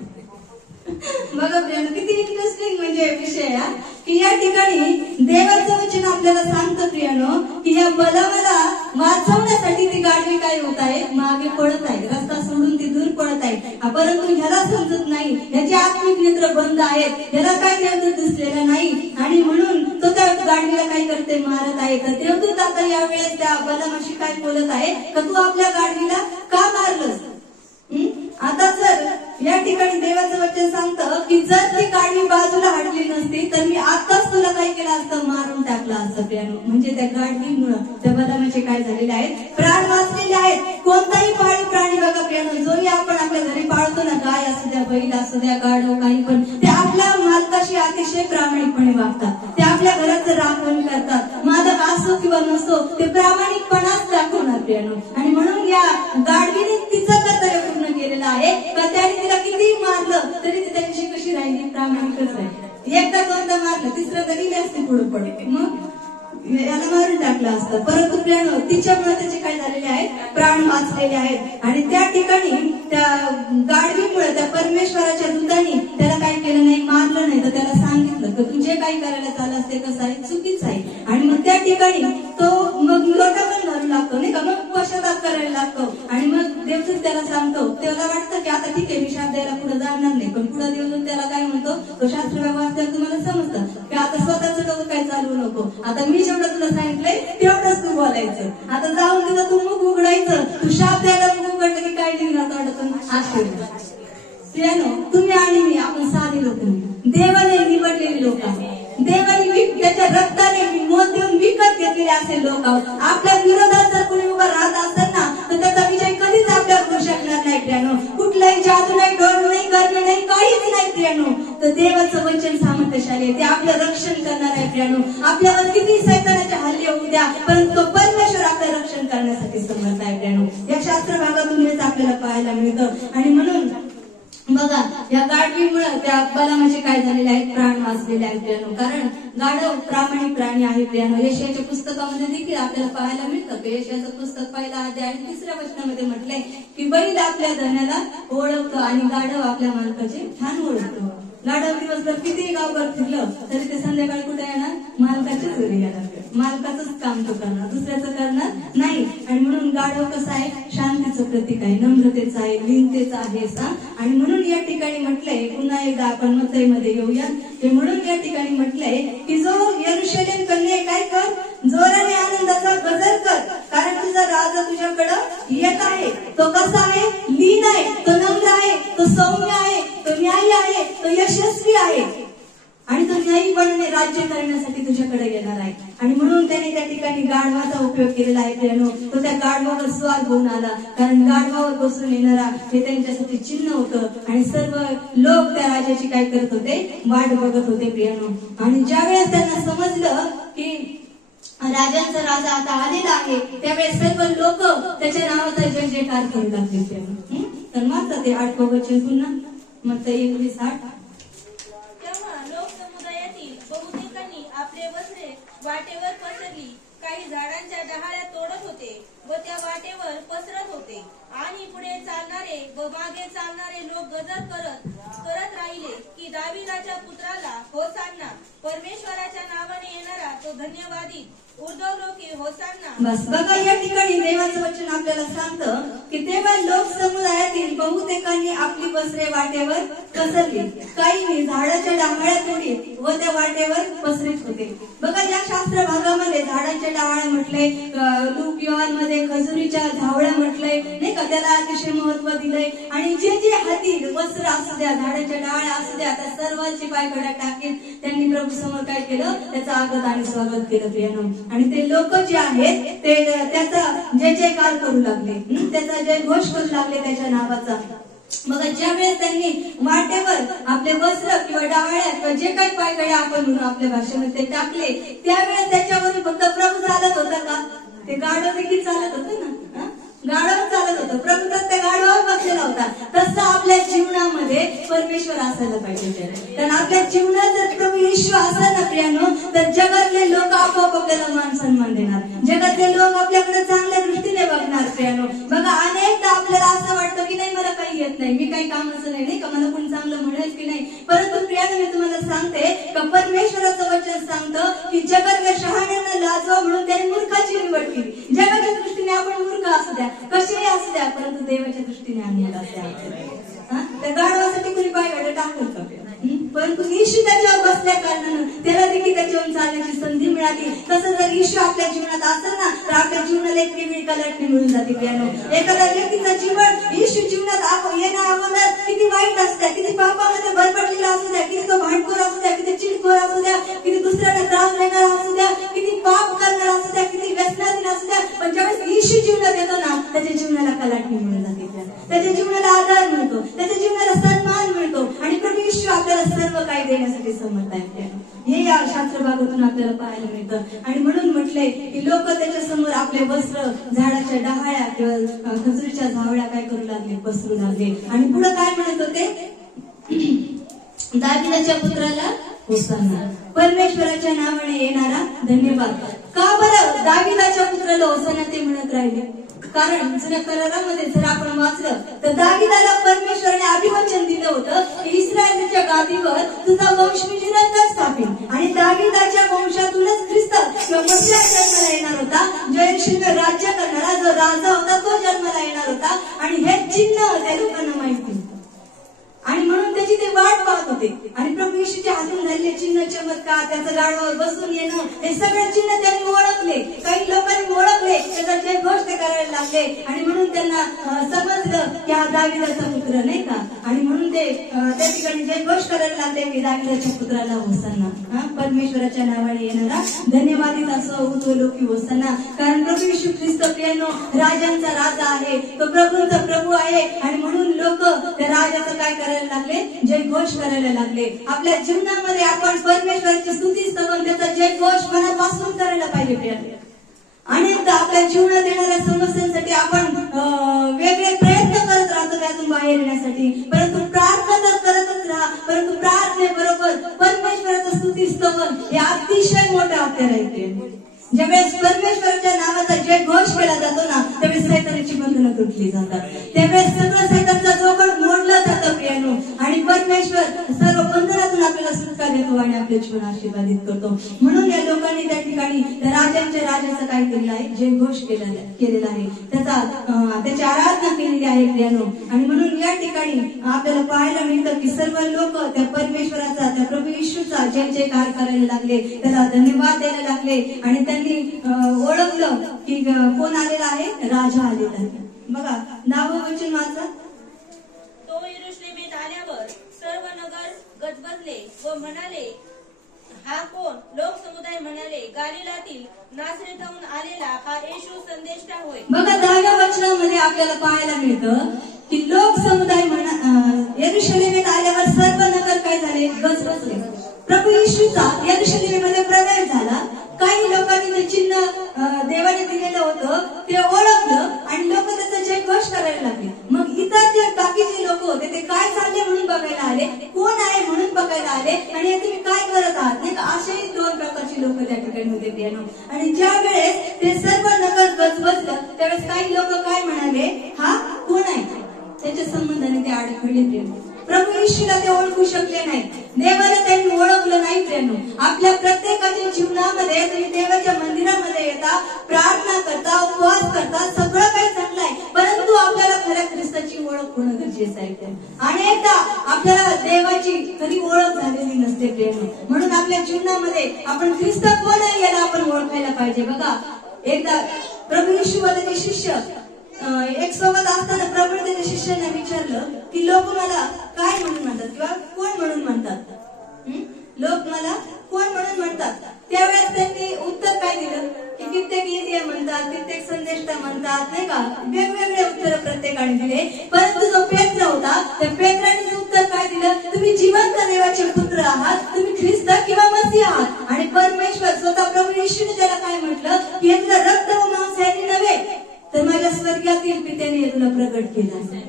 बघा प्रियानो, किती इंटरेस्टिंग म्हणजे विषय आहे की या ठिकाणी देवाचं वचन आपल्याला सांगतं प्रियानो की या बलमाला वाचवण्यासाठी ती गाढवी काय होत आहे, मागे पडत आहे, रस्ता सोडून ती दूर पडत आहे. परंतु ह्याला समजत नाही, ह्याचे आत्मिक नेत्र बंद आहेत, ह्याला काय देवदूत दिसलेला नाही. आणि म्हणून तो त्या गाढवीला काय करते, मारत आहे. तर देवदूत आता यावेळेस त्या बलमाशी काय बोलत आहे का, तू आपल्या गाढवीला का मारलंस? आता जर या ठिकाणी देवाचं वचन सांगतं की जर ती गाढवी बाजूला हटली नसती तर मी आताच तुला काय केलं असतं, मारून टाकलं असतं प्रियानो. म्हणजे त्या गाढवीमुळं त्या बलमाचे काय झालेले आहेत, प्राण वाचलेले आहेत. कोणताही पाळीव प्राणी बघा प्रियानो, जोही आपण आपल्या घरी पाळतो ना, गाय असू द्या, बैल असू द्या, गाढव, काही पण, ते आपल्या मालकाशी अतिशय प्रामाणिकपणे वागतात, ते आपल्या घराचं राखण करतात. मालक असो किंवा नसो, ते प्रामाणिकपणाच दाखवणार प्रियानो. आणि म्हणून या गाढवीने तिचं कर्तव्य पूर्ण केलेलं आहे का, त्याने तिला किती मारलं तरी ती त्याची कशी राहिली, प्रामाणिकच राहिली. एकदा दोनदा मारलं, तिसऱ्यांदा गेली असते पुढे पडे, मग याला मारून टाकलं असतं. परंतु प्रियानो तिच्यामुळे त्याचे काय झालेले आहेत, प्राण वाचलेले आहेत. आणि त्या ठिकाणी त्या गाढवीमुळे त्या परमेश्वराच्या दूतांनी त्याला काय केलं नाही, मारलं नाही, तर त्याला सांगितलं की तू जे काही करायला चाललं असते कसं आहे, चुकीचं आहे. आणि मग त्या ठिकाणी तो मग लोटांगण घालू लागतो नाही का, मग पश्चाताप करायला लागतो. आणि मग देवदूत त्याला सांगतो, त्याला वाटतं की आता ठीक आहे मी शाप द्यायला पुढे जाणार नाही, पण पुढे देवदूत त्याला काय म्हणतो, तो शास्त्र वाचल्यावर तुम्हाला समजतं की आता स्वतःच डोकं काय चालवू नको, आता मी जेवढं तुला सांगितलंय तेवढंच तू बोलायचं, आता जाऊन तिथं तू मुख उघडायचं, तू शाप द्यायला मुख उघडलं की काय निघणार वाटतं तुम्ही आणि मी आपण साधे लोक नाही, देवाने निवडलेले लोक आहेत. देवाने त्याच्या रक्ताने मोल देऊन विकत घेतलेले असे लोक आहोत. आपल्या विरोधात जर कोणी उभं राहत असेल ना तर त्याचा विजय कधीच आपल्यावर होऊ शकणार नाही प्रियानो. कुठलाही जादू नाही, डोळ नाही, कर्ण नाही, काहीच नाही प्रियानो. तर देवाचं वचन सामर्थ्यशाली आहे, ते आपलं रक्षण करणार आहे प्रियानो. आपल्यावर किती सैतानाचे हल्ले होऊ द्या परंतु परमेश्वर आपलं रक्षण करण्यासाठी समर्थ आहे प्रियानो. या शास्त्र भागातून हेच आपल्याला पाहायला मिळतं. आणि म्हणून बघा या गाढवीमुळे त्या बलामाचे काय झालेले आहेत, प्राण वाचलेले आहेत प्रियानो. कारण गाढव प्रामाणिक प्राणी आहे प्रियानो. यशाच्या पुस्तकामध्ये देखील आपल्याला पाहायला मिळतं. यशाचं पुस्तक पहिला अध्याय आणि 3ऱ्या वचनामध्ये म्हटलंय की बैल आपल्या धन्याला ओळखतो आणि गाढव आपल्या मालकाचे ठाण ओळखतो. गाढव दिवसभर किती गावभर फिरलं तरी ते संध्याकाळी कुठे येणार, मालकाच्याच घरी येणार. मालकाचंच काम तो करणार, दुसऱ्याचं करणार नाही. आणि म्हणून गाढव कसं आहे, शांतीचं प्रतीक आहे, नम्रतेचं आहे, लीनतेचं आहे. आणि म्हणून या ठिकाणी म्हटलंय, पुन्हा एकदा आपण मत्तईमध्ये येऊया, की म्हणून या ठिकाणी म्हटलंय की जो यरूशलेम कन्ये काय कर, जोराने आनंदाचा गजर कर, कारण तुझा राजा तुझ्याकडं येत आहे. तो कसा आहे, लीन आहे, तो नम्र आहे, तो सौम्य आहे, तो न्यायी आहे, तो यशस्वी आहे आणि तो न्यायीपणाने राज्य करण्यासाठी तुझ्याकडे येणार आहे. आणि म्हणून त्याने त्या ठिकाणी गाढवाचा उपयोग केलेला आहे प्रियानो. तो त्या गाढवावर स्वार होऊन आला, कारण गाढवावर बसून येणारा हे त्यांच्यासाठी चिन्ह होतं. आणि सर्व लोक त्या राजाची काय करत होते, वाट बघत होते प्रियानो. आणि ज्यावेळेस त्यांना समजलं की राजांचा राजा आता आलेला आहे त्यावेळेस सर्व लोक त्याच्या नावाचा जय जयकार करू लागले. तर मात्र ते 8वं वचन पुन्हा मत्तई 21:8. तेव्हा लोक समुदायातील बहुतेकांनी आपले वस्त्रे वाटेवर पसरली, काही झाडांच्या डहाळ्या तोडत होते व त्या वाटेवर पसरत होते. आणि पुढे चालणारे व मागे चालणारे लोक गजर करत राहिले की दाविदाच्या पुत्राला होसान्ना, परमेश्वराच्या नावाने येणारा तो धन्यवादी, उर्ध्वलो की होसान्ना. बस बघा या ठिकाणी देवाचं वचन आपल्याला सांगतं की तेव्हा लोक समुदायातील बहुतेकांनी आपली वस्त्रे वाटेवर पसरली, काहींनी झाडाच्या डहाळ्या तोडी व त्या वाटेवर पसरत होते. बघा या शास्त्र भागामध्ये झाडाच्या डहाळ्या म्हटलंय, लूक योहानमध्ये खजुरीच्या झावळ्या म्हटलंय नाही का, त्याला अतिशय महत्व दिलंय. आणि जे जे हाती वस्त्र असू द्या, झाडाच्या डहाळ्या असू द्या, त्या सर्वांची पायघड्या टाकीत त्यांनी प्रभू समोर काय केलं, त्याचं आगत आणि स्वागत केलं प्रियानो. आणि ते लोक जे आहेत ते त्याचा जय जयकार करू लागले, त्याचा जय घोष करू लागले त्याच्या नावाचा. बघा ज्या वेळेस त्यांनी वाटेवर आपले वस्त्र किंवा डहाळ्या किंवा जे काही पायघड्या आपण म्हणून आपल्या भाषेमध्ये ते टाकले, त्यावेळेस त्याच्यावर फक्त प्रभू चालत होता का, ते गाढव देखील चालत होतं ना, गाढव चालत होतं. प्रभू तर त्या गाढवावर बसलेला होता. तसं आपल्या जीवनामध्ये परमेश्वर असायला पाहिजे. कारण आपल्या जीवनात जर प्रभू येशू असेल ना प्रियानो, तर जगातले लोक आपोआप आपल्याला मान सन्मान देणार, जगातले लोक आपल्याकडे चांगल्या दृष्टीने बघणार प्रियानो. बघा अनेकदा आपल्याला असं वाटतं की नाही मला काही येत नाही, मी काही कामाचं नाही का, मला कोणी चांगलं म्हणेल की नाही. परंतु प्रियानो मी तुम्हाला सांगते का परमेश्वराचं वचन सांगतं की जगातल्या शहाण्यांना लाजवा म्हणून त्याने मूर्खाची निवड केली. जगाच्या दृष्टीने आपण मूर्ख असू द्या, कसेही असू द्या, परंतु देवाच्या दृष्टीने आम्ही त्या गाढवासाठी कोणी पायघड्या टाकून परंतु येशू त्याच्यावर बसल्या कारणानं त्याला देखील त्याच्यावर चालण्याची संधी मिळाली. तसं जर येशू आपल्या जीवनात असेल ना तर आपल्या जीवनाला एक वेगळी कलाटणी मिळून जाते प्रियानो. एखाद्या व्यक्तीचं जीवन येशू जीवनात येण्या अगोदर किती वाईट असत्या, किती पापामध्ये भरपटलेला असू द्या, किती तो भांडखोर असू द्या, किती चिडखोर असू द्या, किती दुसऱ्याला त्रास देणारा असू द्या, किती पाप करणारा असू द्या, किती व्यसनाधीन असू द्या, पण ज्यावेळेस येशू जीवनात येतो ना त्याच्या जीवनाला कलाटणी मिळून जाते, त्याच्या जीवनाला आधार मिळतो, त्याच्या जीवनाला सन्मान मिळतो. आणि प्रभू येशू आपल्याला सर्व काही देण्यासाठी समर्थ आहे. हे या शास्त्र भागातून आपल्याला पाहायला मिळतं. आणि म्हणून म्हटलंय की लोक त्याच्या समोर आपले वस्त्र झाडाच्या डहाळ्या किंवा खजुरीच्या झावळ्या काय करू लागले, पसरू लागले. आणि पुढे काय म्हणत होते, दाविदाच्या पुत्राला होसान्ना, परमेश्वराच्या नावाने येणारा धन्यवाद. का बरं दाविदाच्या पुत्राला होसान्ना ते म्हणत राहिले, कारण जुन्या करारामध्ये जर आपण वाचलं तर दाविदाला परमेश्वराने अभिवचन दिलं होतं की इस्रायलच्या गादीवर तुझा वंश मी निरंतर स्थापीन. आणि दाविदाच्या वंशातूनच ख्रिस्त किंवा मसीहा जन्माला येणार होता, जो यरूशलेम राज्य करणारा जो राजा होता तो जन्माला येणार होता. आणि हे चिन्ह त्या लोकांना माहिती होतं आणि म्हणून त्याची ते वाट पाहत होते. आणि प्रभू येशूच्या हातून झालेले चिन्ह, चमत्कार, त्याचं गाढवावर बसून येणं, हे सगळे चिन्ह त्यांनी ओळखले. काही लोकांनी ओळखले आहे त्याचा जयघोष ते करायला लागले. आणि म्हणून त्यांना समजलं की हा दाविदाचा पुत्र नाही का. आणि म्हणून ते त्या ठिकाणी जयघोष करायला लागले की दाविदाच्या पुत्राला होसाना, परमेश्वराच्या नावाने येणारा धन्यवादित असो उजवलो की होसाना. कारण प्रभू येशू ख्रिस्त प्रियानो राजांचा राजा आहे, तो प्रभूंचा प्रभू आहे. आणि म्हणून लोक त्या राजाचं काय करायला लागले, जयघोष करायला लागले. आपल्या जीवनामध्ये आपण परमेश्वराची स्तुती स्तवन त्याचा जयघोष मनापासून करायला पाहिजे. प्रिय अनेकदा आपल्या जीवनात येणाऱ्या समस्यांसाठी आपण वेगळे प्रयत्न करत राहतो त्यातून बाहेर येण्यासाठी, परंतु प्रार्थना तर करतच राहा. परंतु प्रार्थनेबरोबर परमेश्वराचं स्तुती स्तवन हे अतिशय मोठं हत्यार आहे. ज्यावेळेस परमेश्वराच्या नावाचा जयघोष केला जातो ना त्यावेळेस सैतानाची बंधनं तुटली जातात. त्यावेळेस सगळं सैतानचा जोखड मोडलं जातं प्रियानो. आणि परमेश्वर सर्व बंधनातून आपल्याला सुटका देतो आणि आपले जीवन आशीर्वादित करतो. म्हणून या लोकांनी त्या ठिकाणी राजांच्या राजाचं काय केलेलं आहे, जयघोष केलेला आहे, त्याची आराधना केलेली आहे प्रियानो. आणि म्हणून या ठिकाणी आपल्याला पाहायला मिळतं की सर्व लोक त्या परमेश्वराचा त्या प्रभू येशूचा जय जयकार करायला लागले, त्याला धन्यवाद द्यायला लागले. आणि त्यांनी ओळखलं की कोण आलेला आहे, राजा आलेला आहे. बघा नाव वचन वाचा. तो यरूशलेमेत आल्यावर सर्व नगर गजबजले व म्हणाले, हा कोण? लोक समुदाय म्हणाले, गालिलातील नासरेतहून आलेला हा येशू संदेष्टा होय. बघा 10व्या वचनामध्ये आपल्याला पाहायला मिळतं की लोक समुदाय यरूशलेमेत आल्यावर सर्व नगर काय झाले, गजबजले. प्रभू येशूचा यरूशलेमेमध्ये प्रवेश झाला. काही लोकांनी ते चिन्ह देवाने दिलेलं होतं ते ओळखलं आणि लोक त्याचा जयघोष करायला लागले. मग इतर जे बाकीचे लोक होते ते काय चालले म्हणून बघायला आले, कोण आहे म्हणून बघायला आले. आणि हे तुम्ही काय करत आहात नाही का, असेही दोन प्रकारची लोक त्या ठिकाणी होते प्रियानो. आणि ज्या वेळेस ते सर्व नगर गजबजलं त्यावेळेस काही लोक काय म्हणाले, हा कोण आहे, त्याच्या संबंधाने ते अडखळले प्रियानो. प्रभू येशूला ते ओळखू शकले नाही, देवाला त्यांनी ओळखलं नाही प्रियानो. आपल्या प्रत्येकाच्या जीवनामध्ये तुम्ही देवाच्या मंदिरामध्ये येता, प्रार्थना करता, उपवास करता, सगळं काही चांगलं आहे, परंतु आपल्याला खऱ्या ख्रिस्ताची ओळख होणं गरजेचं आहे. अनेकदा आपल्याला देवाची खरी ओळख झालेली नसते प्रियानो. म्हणून आपल्या जीवनामध्ये आपण ख्रिस्त कोण आहे याला आपण ओळखायला पाहिजे. बघा एकदा प्रभू येशू व त्याचे शिष्य एक सोबत असताना प्रभू त्याच्या शिष्यांना विचारलं की लोक मला काय म्हणून म्हणतात किंवा कोण म्हणून म्हणतात, लोक मला कोण म्हणून म्हणतात. त्यावेळेस त्यांनी उत्तर काय दिलं की कित्येक एलिया म्हणतात, कित्येक संदेष्टा म्हणतात नाही का, वेगवेगळे उत्तर प्रत्येकाने दिले. परंतु जो पेत्र होता त्या पेत्राने उत्तर काय दिलं, तुम्ही जिवंत देवाचे पुत्र आहात, तुम्ही ख्रिस्त किंवा मसीह आहात. आणि परमेश्वर स्वतः प्रभू येशूने त्याला काय म्हटलं की हे तुला रक्त व मांस यांनी नव्हे तर माझ्या स्वर्गातील पित्याने हे तुला प्रगट केलं.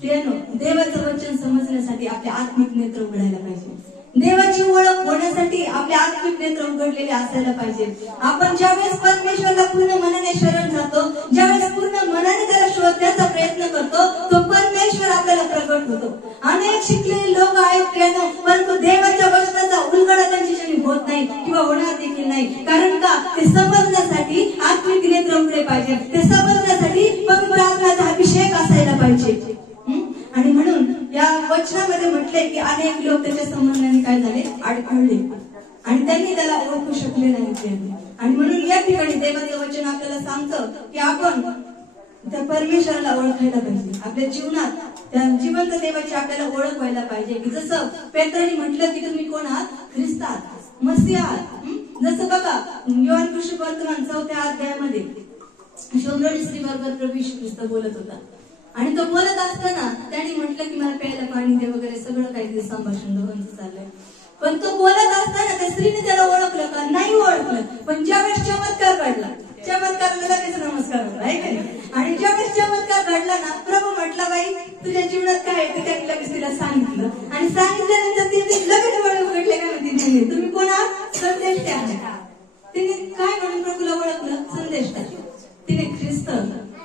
प्रियानो देवाचं वचन समजण्यासाठी आपले आत्मिक नेत्र उघडायला पाहिजे. देवाची ओळख होण्यासाठी आपले आत्मिक नेत्र उघडलेले असायला पाहिजे. आपण ज्यावेळेस परमेश्वरला पूर्ण मनाने शरण जातो, ज्यावेळेस पूर्ण मनाने त्याला शोधण्याचा प्रयत्न करतो, तो परमेश्वर आपल्याला प्रगट होतो. अनेक शिकलेले लोक आहेत प्रियानो, परंतु देवाच्या वचनाचा उलगडा त्यांच्याशी होत नाही किंवा होणार देखील नाही. कारण का, ते समजण्यासाठी आत्मिक नेत्र उघडले पाहिजे, ते समजण्यासाठी पवित्र आत्म्याचा अभिषेक असायला पाहिजे. आणि म्हणून या वचनामध्ये म्हटले की अनेक लोक त्याच्या संबंधाने काय झाले, अडखळले आणि त्यांनी त्याला ओळखू शकले नाही. आणि म्हणून या ठिकाणी देवाचं वचन आपल्याला सांगतं की आपण त्या परमेश्वराला ओळखायला पाहिजे. आपल्या जीवनात त्या जिवंत देवाची आपल्याला ओळख व्हायला पाहिजे. की जसं पेत्राने म्हटलं की तुम्ही कोण आहात, ख्रिस्त आहात, मसीह आहात. जसं बघा योहान सुवर्तमान 4व्या अध्यायामध्ये शोभरोनी स्त्री बरोबर प्रभू येशू ख्रिस्त बोलत होता. आणि तो बोलत असताना त्यांनी म्हटलं की मला प्यायला पाणी दे वगैरे सगळं काही संभाषण दोघांचं चाललंय. पण तो बोलत असताना त्या स्त्रीने त्याला ओळखलं का, नाही ओळखलं. पण ज्यावेळेस चमत्कार घडला, चमत्काराला लगेच नमस्कार होता आहे का नाही. आणि ज्यावेळेस चमत्कार घडला ना, प्रभू म्हटला बाई तुझ्या जीवनात काय आहे ते त्यांनी लगेच तिला सांगितलं. आणि सांगितल्यानंतर तिने लगेच डोळे उघडले काय म्हणते, तुम्ही कोण आहात, संदेष्टा आहात. तिने काय म्हणून प्रभूला ओळखलं, संदेष्टा. तिने ख्रिस्त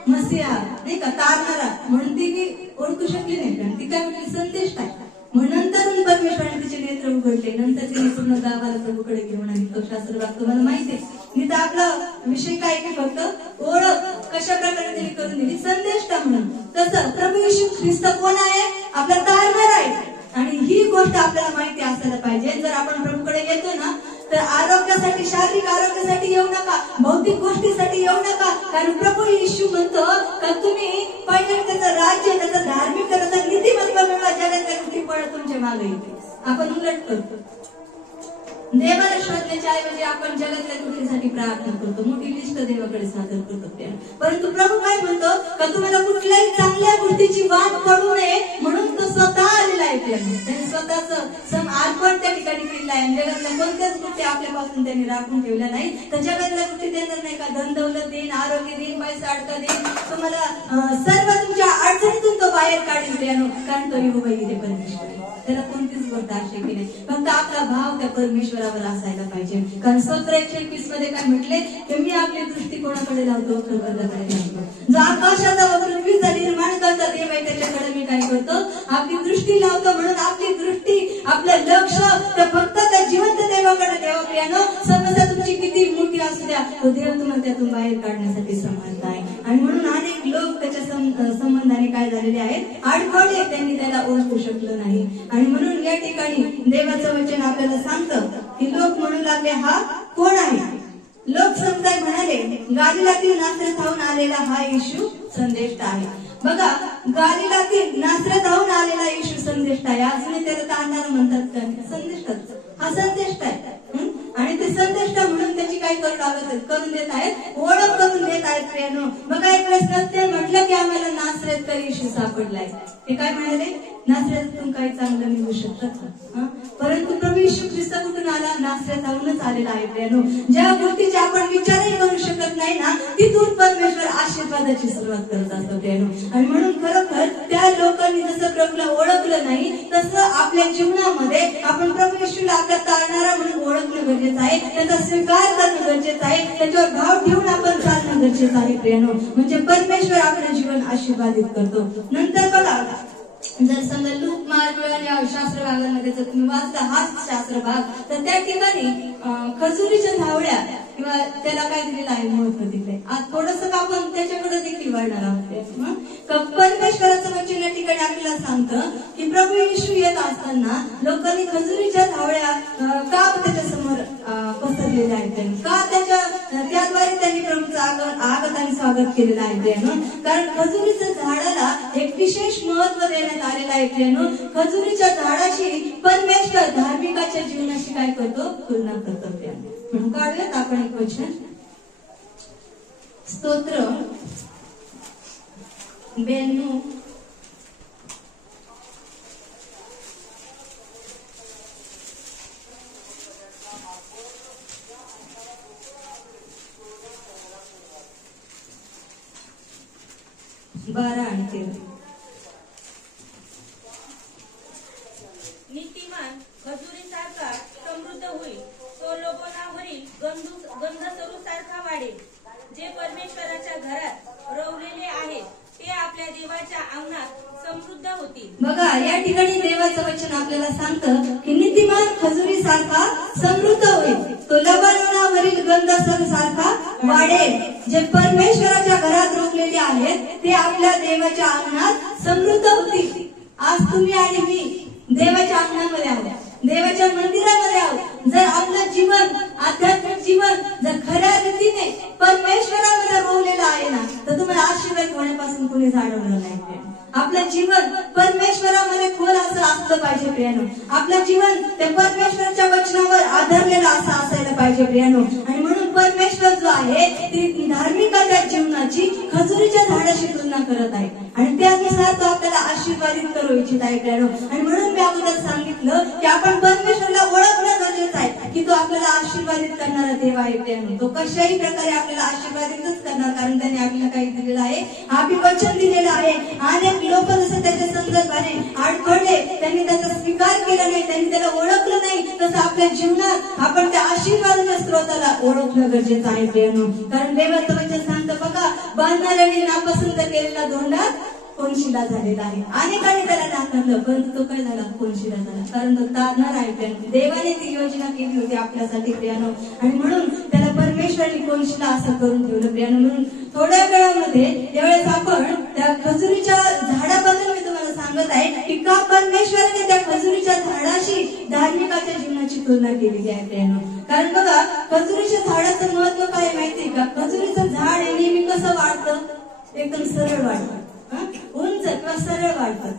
मसीह नाही का, तारणारा म्हणून ती ओळखू शकली नाही. कारण ती काय म्हटली, संदेष्टा आहे. म्हणून नंतर परमेश्वराने तिचे नेत्र उघडले. नंतर तिने पूर्ण गावाला प्रभूकडे घेऊन आली. तो शास्त्र भाग तुम्हाला माहिती आहे. मी तर आपला विषय काय की फक्त ओळख कशा प्रकारे त्यांनी करून दिली, संदेष्टा म्हणून. तसं प्रभू येशू ख्रिस्त कोण आहे, आपला तारणारा आहे. आणि ही गोष्ट आपल्याला माहिती असायला पाहिजे. जर आपण प्रभूकडे येतो ना तर आरोग्यासाठी, शारीरिक आरोग्यासाठी येऊ नका, भौतिक गोष्टीसाठी येऊ नका. कारण प्रभू येशू म्हणतो का तुम्ही पहिले त्याचं राज्य, त्याचं धार्मिकता, त्याचं नीतिमत्व मिळवा, जगातल्या गोष्टी पळत तुमच्या मागे येते. आपण उलट करतो. देवाला शोधण्याच्या ऐवजी आपण जगातल्या गोष्टीसाठी प्रार्थना करतो, मोठी लिस्ट देवाकडे सादर करतो. परंतु प्रभू काय म्हणतो का तुम्हाला कुठल्याही चांगल्या गोष्टीची वाट पडू नये म्हणून तो स्वतः आलेला आहे. त्याने स्वतःच अर्पण त्या ठिकाणी केलेलं आहे. जगातल्या कोणत्याच गोष्टी आपल्यापासून त्यांनी राखून ठेवल्या नाही. तर जगातल्या गोष्टी देणार नाही का? धन दौलत देईन, आरोग्य देईन, पैसा अडका देईन, तुम्हाला सर्व तुमच्या अडचणीतून तो बाहेर काढेल. कारण तो यहोवा इरे परमेश्वर आहे. त्याला कोणतीच गोष्ट आशेकी नाही. फक्त आपला भाव त्या परमेश्वरावर असायला पाहिजे. कारण स्तोत्र 121 मध्ये काय म्हटले की मी आपली दृष्टी कोणाकडे लावतो? खरबरदाकडे लावतो. जो आकाशाचा व पृथ्वीचा निर्माण करता देव आहे त्याच्याकडे मी काय करतो? आपली दृष्टी लावतो. म्हणून आपली दृष्टी, आपलं लक्ष तर फक्त त्या जिवंत देवाकडे ठेवा. प्रियानो, समस्या तुमची किती मोठी असू द्या, तो देव तुम्हाला त्यातून बाहेर काढण्यासाठी समर्थ आहे. आणि म्हणून अनेक लोक त्याच्या संबंधाने काय झालेले आहेत? अडखळले, त्यांनी त्याला ओळखू शकलं नाही. आणि म्हणून या ठिकाणी देवाचं वचन आपल्याला सांगतं की लोक म्हणू लागले हा कोण आहे? लोक समुदाय म्हणाले गालिलातील नासरताहून आलेला हा येशू संदेष्ट आहे. बघा, गालिलातील नासरताहून आलेला येशू संदेष्ट आहे. अजूनही त्याला तांदळ म्हणतात का? संदेष्टच. हा संदेष्ट आहे. आणि ते संदेष्ट म्हणून त्याची काही करून देत आहेत, ओळख करून देत आहेत. प्रियानो, बघा एक वेळेस ते म्हटलं की आम्हाला नासरतचा येशू सापडलाय. ते काय म्हणाले? नासरतून काही चांगलं निघू शकतं. परंतु प्रभू येशू ख्रिस्त कुठून आला? नासरताहूनच आलेला आहे. प्रियानो, ज्या गोष्टीचे आपण विचारही करू शकत नाही ना, तिथून परमेश्वर आशीर्वादाची सुरुवात करत असतो. प्रियानो, आणि म्हणून खरोखर त्या लोकांनी जसं प्रभूला ओळखलं नाही तसं आपल्या जीवनामध्ये आपण प्रभू येशूला आपल्या तारणारा म्हणून ओळखणं गरजेचं आहे. त्याचा स्वीकार करणं गरजेचं आहे. त्याच्यावर भाव ठेवून आपण चालणं गरजेचं आहे. प्रियानो, म्हणजे परमेश्वर आपलं जीवन आशीर्वादित करतो. नंतर बघा, जर समजा लूक मार्ग या शास्त्र भागामध्ये जर तुम्ही वाचला हाच शास्त्र भाग, तर त्या ठिकाणी खजुरीच्या धावड्या किंवा त्याला काय दिलेलं आहे? महत्व दिलंय. आज थोडस आपण त्याच्याकडे देखील वळणार आहोत. परमेश्वराचं वचन या ठिकाणी आपल्याला सांगतं की प्रभू येशू येत असताना लोकांनी खजुरीच्या धावड्या का त्याच्या समोर पसरलेल्या आहेत? त्यांनी का त्याद्वारे त्यांनी प्रभूचं आगत आणि स्वागत केलेलं आहे? कारण खजुरीच्या झाडाला एक विशेष महत्व देण्यात आलेलं आहे. खजुरीच्या झाडाशी परमेश्वर धार्मिकाच्या जीवनाशी काय करतो? तुलना करतो. म्हणून काढूयात आपण एक वचन, स्तोत्र 92 12 आणि 13. नीतिमान खजुरीसारखा समृद्ध होईल, तो लोबनावरील गंधसरू सारखा वाढेल. जे परमेश्वराच्या घरात रोवलेले आहेत ते आपल्या देवाच्या अंगणात समृद्ध होतील. बघा, या ठिकाणी देवाचं वचन आपल्याला सांगतं की नीतिमान खजुरीसारखा समृद्ध होईल, तो लबानोनावरील गंधसरू सारखा वाढेल. जे परमेश्वराच्या घरात रोवलेले आहेत ते आपल्या देवाच्या अंगणात समृद्ध होतील. आज तुम्ही आणि मी देवाच्या अंगणामध्ये आहोत, देवाच्या मंदिरामध्ये आहोत. जर आपलं जीवन, आध्यात्मिक जीवन जर खऱ्या रीतीने परमेश्वरामध्ये रोवलेलं आहे ना, तर तुम्हाला आशीर्वाद होण्यापासून कोणी अडवलं नाही. आपलं जीवन परमेश्वरामध्ये खोल असं असलं पाहिजे. प्रियानो, आपलं जीवन त्या परमेश्वराच्या वचनावर आधारलेलं असं असायला पाहिजे. प्रियानो, आणि म्हणून परमेश्वर जो आहे ती धार्मिकाच्या जीवनाची खजुरीच्या झाडाशी तुलना करत आहे आणि त्यानुसार तो आपल्याला आशीर्वादित करू इच्छित आहे. प्रियानो, आणि म्हणून मी अगोदर सांगितलं की आपण परमेश्वराला ओळखणं गरजेचं आहे की तो आपल्याला आशीर्वादित करणारा देव आहे. प्रियानो, तो कशाही प्रकारे आपल्याला आशीर्वादितच करणार, कारण त्याने आपल्याला काही दिलेलं आहे, आपली वचन दिलेलं आहे. अनेक लोक जसं त्याच्या संदर्भाने अडखळले, त्यांनी त्याचा स्वीकार केला नाही, त्यांनी त्याला ओळखलं नाही, तसं आपल्या जीवनात आपण त्या आशीर्वादाच्या स्रोताला ओळखणं गरजेचं आहे. प्रियानो, कारण देवाचं वचन सांगतं बघा, बांधणाऱ्यांनी नापसंत केलेला धोंडा कोणशिला झालेला आहे. अनेकांनी त्याला नाकारलं, परंतु तो काय झाला? कोणशिला झाला. कारण तो तारणार आहे. देवाने ती योजना केली होती आपल्यासाठी. प्रियानो, आणि म्हणून त्याला परमेश्वराने कोणशिला असं करून ठेवलं. प्रियानो, म्हणून थोड्या वेळामध्ये यावेळेस आपण त्या खजुरीच्या झाडाबद्दल मी तुम्हाला सांगत आहे की का परमेश्वराने त्या खजुरीच्या झाडाशी धार्मिकाच्या जीवनाची तुलना केलेली आहे प्रियानो. कारण बघा खजुरीच्या झाडाचं महत्व काय माहितीये का? खजुरीचं झाड हे नेहमी कसं वाढतं? एकदम सरळ वाढतं, उंच किंवा सरळ वाढतं.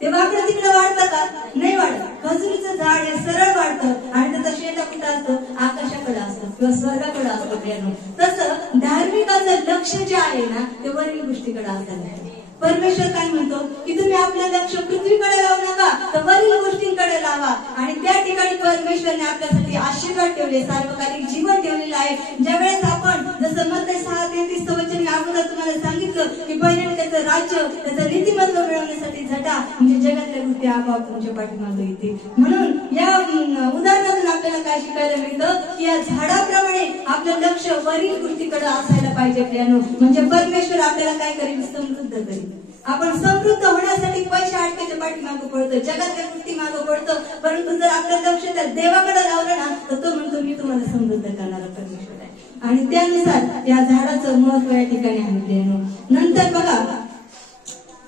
ते वाकडं तिकडं वाढतं का? नाही वाढत. खजुरीचं झाड हे सरळ वाढतं आणि त्याचा शेंडा कुठं असतो? आकाशाकडे असतो किंवा स्वर्गाकडे असतो प्रियानो. तसं धार्मिकाचं लक्ष जे आहे ना ते वरील गोष्टीकडे असायला. परमेश्वर काय म्हणतो की तुम्ही आपलं लक्ष पृथ्वीकडे लावू नका, तर वरील गोष्टींकडे लावा. आणि त्या ठिकाणी परमेश्वरने आपल्यासाठी आशीर्वाद ठेवले, सार्वकालिक जीवन ठेवलेलं आहे. ज्यावेळेस आपण जसं मत्ती 6:33 वचन मी अगोदर तुम्हाला सांगितलं की पहिल्यांदा त्याचं राज्य, त्याचं नीतिमत्व मिळवण्यासाठी झटा, म्हणजे जगातल्या गोष्टी आपोआप तुमच्या पाठीमागे येतील. म्हणून या उदाहरणातून आपल्याला काय शिकायला मिळतं की या झाडाप्रमाणे आपलं लक्ष वरील गोष्टीकडे असायला पाहिजे प्रियानो. म्हणजे परमेश्वर आपल्याला काय करेल? समृद्ध करेल. आपण समृद्ध होण्यासाठी पैसे अडकायच्या पाठीमागं पडतो, जगातल्या गोष्टी मागं पडतो. परंतु जर आपलं लक्ष त्या देवाकडे लावलं ना तर तो म्हणतो मी तुम्हाला समृद्ध करणारा परमेश्वर आहे. आणि त्यानुसार या झाडाचं महत्व या ठिकाणी आहे. नंतर बघा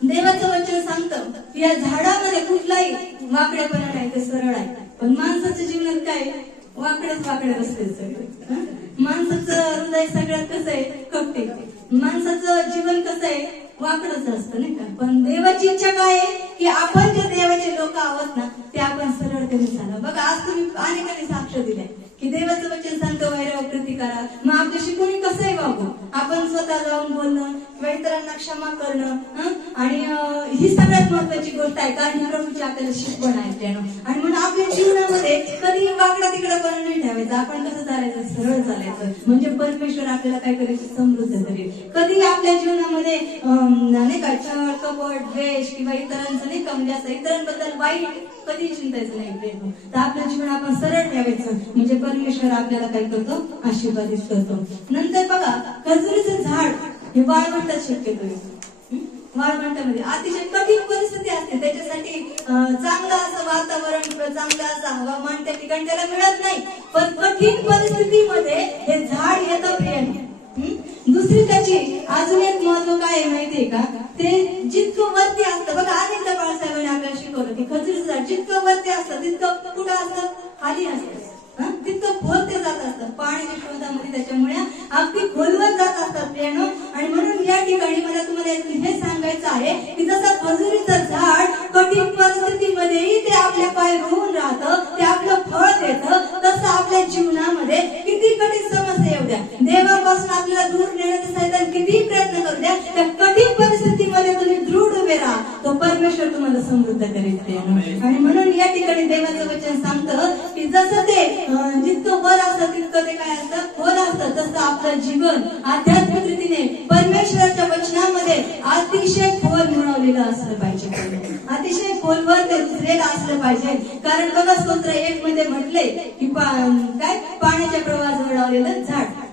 देवाचं वचन सांगतं की या झाडामध्ये कुठलाही वाकडेपणा नाही, ते सरळ आहे. पण माणसाच्या जीवनात काय? वाकडेच वाकडे रस्ते सगळे. माणसाचं हृदय सगळ्यात कसं आहे? कपटी. माणसाचं जीवन कसं आहे? वाकडच असतं नाही का? पण देवाची इच्छा काय आहे की आपण जे देवाचे लोक आहोत ना ते आपण सरळतेने चाला. बघा आज तुम्ही अनेकांनी साक्ष दिले की देवाचं वचन सांगतो वैराव प्रतिकारा. मग आपल्याशी कोणी कसंही वागू, आपण स्वतः जाऊन बोलणं किंवा इतरांना क्षमा करणं आणि ही सगळ्यात महत्वाची गोष्ट आहे. कारण ही प्रभूची आपल्याला शिकवण आहे त्यानं. आणि म्हणून आपल्या जीवनामध्ये कधी वाकडा तिकडं पण नाही ठेवायचं. आपण कसं चालायचं? सरळ चालायचं. म्हणजे परमेश्वर आपल्याला काय करेल? समृद्ध करेल. कधी आपल्या जीवनामध्ये नाही का छळ, कपट, द्वेष किंवा इतरांचं नाही का म्हणजे असं इतरांबद्दल वाईट कधी चिंतायचं नाही. तर आपलं जीवन आपण सरळ ठेवायचं. म्हणजे परमेश्वर आपल्याला काय करतो? आशीर्वादित करतो. नंतर बघा खजुरीचं झाड हे वाळवंटात शक्यतो येतं. वाळवंटामध्ये अतिशय कठीण परिस्थिती असते, त्याच्यासाठी चांगलं असं वातावरण किंवा चांगलं असं हवामान त्या ठिकाणी त्याला मिळत नाही. पण कठीण परिस्थितीमध्ये हे झाड येतं प्रियाने. दुसरी त्याची अजून एक महत्व काय आहे माहितीये का? ते जितकं वरती असतं बघा, अनेकदा बाळासाहेबांनी आपल्याला शिकवलं की खजुरीचं झाड जितकं वरती असतं तितकं कुठं असतं? खाली असतं. तितकं खोल ते जात असतं पाण्याच्या शोधामध्ये. त्याच्यामुळे अगदी खोलवर जात असतात प्रियानो. आणि म्हणून या ठिकाणी मला तुम्हाला हे सांगायचं आहे की जसं खजुरीचं झाड कठीण परिस्थितीमध्येही ते आपले पाय रोवून राहतं, ते आपलं फळ देतं, तसं आपल्या जीवनामध्ये किती कठीण समस्या येऊ द्या, देवापासून आपल्याला दूर नेण्याचा सैतान किती प्रयत्न करू द्या, त्या कठीण परिस्थितीमध्ये तुम्ही दृढ उभे राहा, तो परमेश्वर तुम्हाला समृद्ध करेल प्रियानो. आणि म्हणून या ठिकाणी देवाचं वचन सांगतं की जसं ते जितकं वर असतं तितकं ते काय असतं? खोल असतं. तसं आपलं जीवन आध्यात्मिक रीतीने परमेश्वराच्या वचनामध्ये अतिशय खोल मिळवलेलं असलं पाहिजे. अतिशय खोलवर ते रुजलेलं असलं पाहिजे. कारण बघा स्तोत्र 1 मध्ये म्हटले की काय पाण्याच्या प्रवाहाजवळ लावलेलं झाड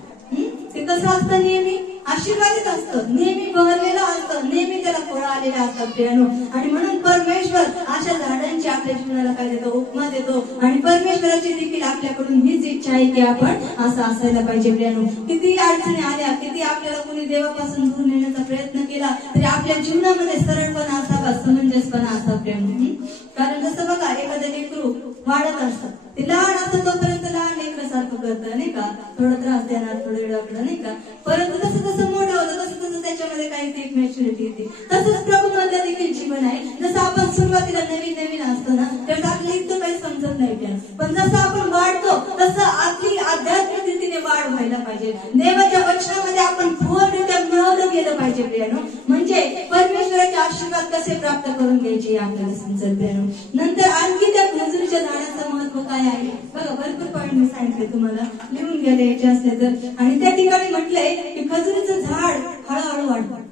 ते कसं असतं? नेहमी आशीर्वादित असतं, नेहमी बहरलेलं असतं, नेहमी त्याला फळं आलेलं असतात प्रियानो. आणि म्हणून परमेश्वर अशा झाडांची आपल्या जीवनाला काय देतो? उपमा देतो. आणि परमेश्वराची देखील आपल्याकडून हीच इच्छा आहे की आपण असं असायला पाहिजे प्रियानो. किती अडचणी आल्या, किती आपल्याला कोणी देवापासून दूर नेण्याचा प्रयत्न केला तरी आपल्या जीवनामध्ये सरळपणा असावा, समंजसपणा असावा प्रियानो. कारण जसं बघा एखादं लेकरू वाढत असतं, ते लहान असतं तोपर्यंत लहान लेकरासारखं करतं नाही का? थोडं त्रास देणार, थोडं वेळाकडं नाही का? परंतु जसं जसं मोठं होतं तसं तसं त्याच्यामध्ये काही एक मॅच्युरिटी येते. तसंच प्रभूमधलं देखील जीवन आहे. जसं आपण सुरुवातीला नवीन नवीन असतो ना तर आपल्याला इतकं काही समजत नाही त्या, पण जसं आपण वाढतो तसं आपली आध्यात्मिक रीतीने वाढ व्हायला पाहिजे. देवाच्या वचनामध्ये आपण खोलरित्या मिळवलं गेलं पाहिजे प्रियानो. म्हणजे परमेश्वराचे आशीर्वाद कसे प्राप्त करून घ्यायचे आपल्याला समजत प्रियानो. नंतर आणखी त्या खजुरीच्या झाडाचं महत्व काय आहे बघा, भरपूर पॉईंट मी सांगितले तुम्हाला, लिहून गेले याचे असले तर. आणि त्या ठिकाणी म्हटलंय की खजुरीचं झाड हळूहळू वाढतं.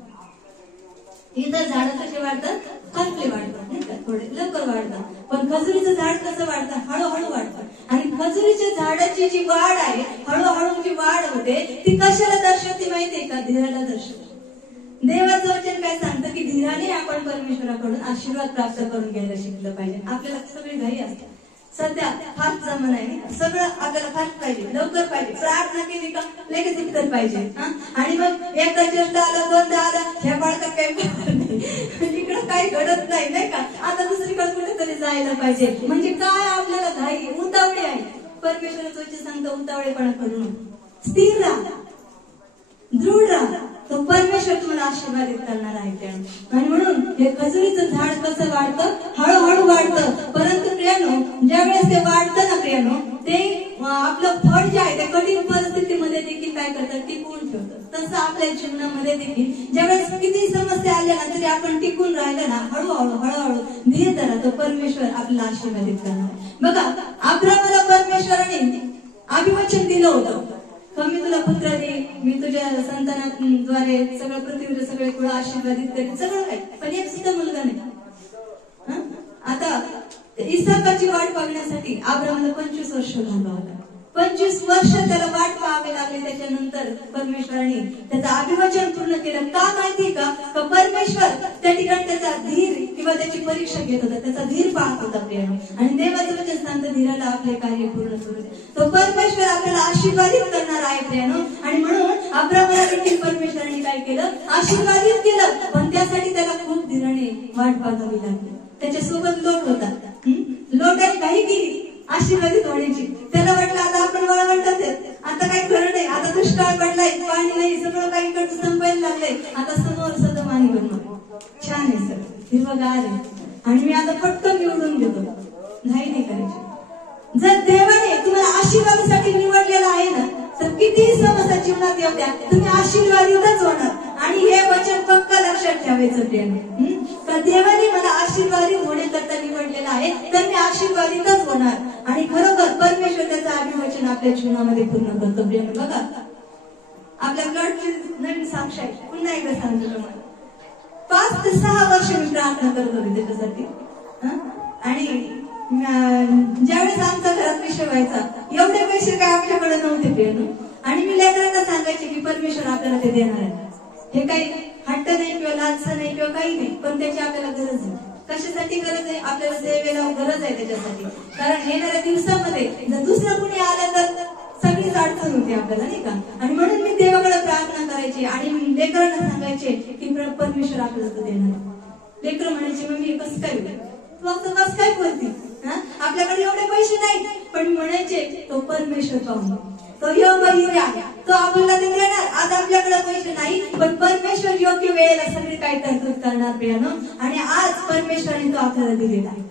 इतर झाड कसे वाढतात? हलके वाढतात नाही का? थोडे लवकर वाढतात. पण खजुरीचं झाड कसं वाढतं? हळूहळू वाढतं. आणि खजुरीच्या झाडाची जी वाढ आहे, हळूहळू जी वाढ होते ती कशाला दर्शवते माहितीये का? धीराला दर्शवते. देवाचं वचन काय सांगतं की धीराने आपण परमेश्वराकडून आशीर्वाद प्राप्त करून घ्यायला शिकलं पाहिजे. आपल्याला सगळी घाई असते, सध्या फार जमन आहे, सगळं आपल्याला फार पाहिजे, लवकर पाहिजे, प्रार्थना केली का लगेच उत्तर पाहिजे. आणि मग एकदा चेष्टा आला, दोनदा आला, ह्या बाळकात काही इकडं काही घडत नाही नाही का? आता दुसरीकडे कुठेतरी जायला पाहिजे. म्हणजे काय आपल्याला घाई उतावळे आहे. परमेश्वराचं वचन सांगतं उतावळेपणा करू नका, स्थिर राहा, दृढ राहा, तो परमेश्वर तुम्हाला आशीर्वादित करणार आहे. प्रियानो आणि म्हणून हे खजुरीचं झाड कसं वाढतं, हळूहळू वाढतं, परंतु प्रियानो ज्यावेळेस ते वाढतं ना प्रियानो, ते आपलं फळ जे आहे ते कठीण परिस्थितीमध्ये देखील काय करतं, टिकवून ठेवतं. तसं आपल्या जीवनामध्ये देखील ज्यावेळेस किती समस्या आल्या ना तरी आपण टिकून राहिलं ना, हळूहळू हळूहळू धीर धरा, तो परमेश्वर आपल्याला आशीर्वादित करणार. बघा अब्रामाला परमेश्वराने अभिवचन दिलं होतं, मी तुला पुत्र देईन, मी तुझ्या संतानाद्वारे सगळं पृथ्वीवर सगळे कुळ आशीर्वादित करेन, सगळं काय, पण एक सुद्धा मुलगा नाही. आता इसाकाची वाट पाहण्यासाठी अब्रामाला 25 वर्ष घालवावं लागलं. 25 वर्ष त्याला वाट पाहावे लागले. त्याच्यानंतर परमेश्वराने त्याचं अभिवचन पूर्ण केलं. का माहिती का, परमेश्वर त्या ठिकाणी त्याचा धीर किंवा त्याची परीक्षा घेत होता, त्याचा धीर पाहत होता प्रियानो. आणि देवाचं वचन सांगतं धीराला आपले कार्य पूर्ण करू. तो परमेश्वर आपल्याला आशीर्वादित करणार आहे प्रियानो. आणि म्हणून अब्रामाला देखील परमेश्वराने काय केलं, आशीर्वादित केलं, पण त्यासाठी त्याला खूप धीराने वाट पाहावी लागली. त्याच्यासोबत लोट होता, लोटाने काही केली आशीर्वादित होण्याची. त्याला वाटलं आता आपण वळवंटात आहेत, आता काही खरं नाही, आता दुष्काळ पडलाय, पाणी नाही, सगळं काही इकडचं संपायला लागलंय, आता समोर सदम आणि बनवलं, छान आहे सगळं, हिरवंगार आहे, आणि मी आता पटकन निवडून घेतो, घाई नाही करायची. जर देवाने तुम्हाला आशीर्वादासाठी निवडलेलं आहे ना, तर कितीही समस्या जीवनात येऊ द्या, तुम्ही आशीर्वादितच होणार. आणि हे वचन पक्का लक्षात ठेवायचं प्रियाने, का देवाने मला आशीर्वादित होण्याकरता निवडलेलं आहे, तर मी आशीर्वादितच होणार. आणि खरोखर परमेश्वर त्याचं अभिवचन आपल्या जीवनामध्ये पूर्ण करतो प्रियाने. बघा आपल्या ब्लडची नवीन साक्ष आहे, पुन्हा एकदा सांगतो तुम्हाला, 5 ते 6 वर्ष मी प्रार्थना करत होते त्याच्यासाठी. आणि ज्यावेळेस आमचा घरात विषय व्हायचा, एवढे पैसे काय आमच्याकडे नव्हते प्रियानो. आणि मी लेकरांना सांगायचे की परमेश्वर आपल्याला ते देणार आहे. हे काही हट्ट नाही किंवा लालसा नाही किंवा काही नाही, पण त्याची आपल्याला गरज आहे. कशासाठी गरज आहे, आपल्याला सेवेला गरज आहे त्याच्यासाठी. कारण येणाऱ्या दिवसामध्ये जर दुसरं कुणी आलं तर सगळीच अडचण होती आपल्याला, नाही का. आणि म्हणून मी देवाकडे प्रार्थना करायची आणि लेकरांना सांगायचे की परमेश्वर आपल्याला तो देणार. लेकर म्हणायचे मम्मी कसं काय होईल, तू असं कसं काय करते, आपल्याकडे एवढे पैसे नाही, पण म्हणायचे तो परमेश्वर पाहून, तो तो आपल्याला ते देणार. आज आपल्याकडे पैसे नाही, पण परमेश्वर योग्य वेळेला सगळी काही तरतूद करणार प्रियानो. आणि आज परमेश्वराने तो आपल्याला दिलेला आहे.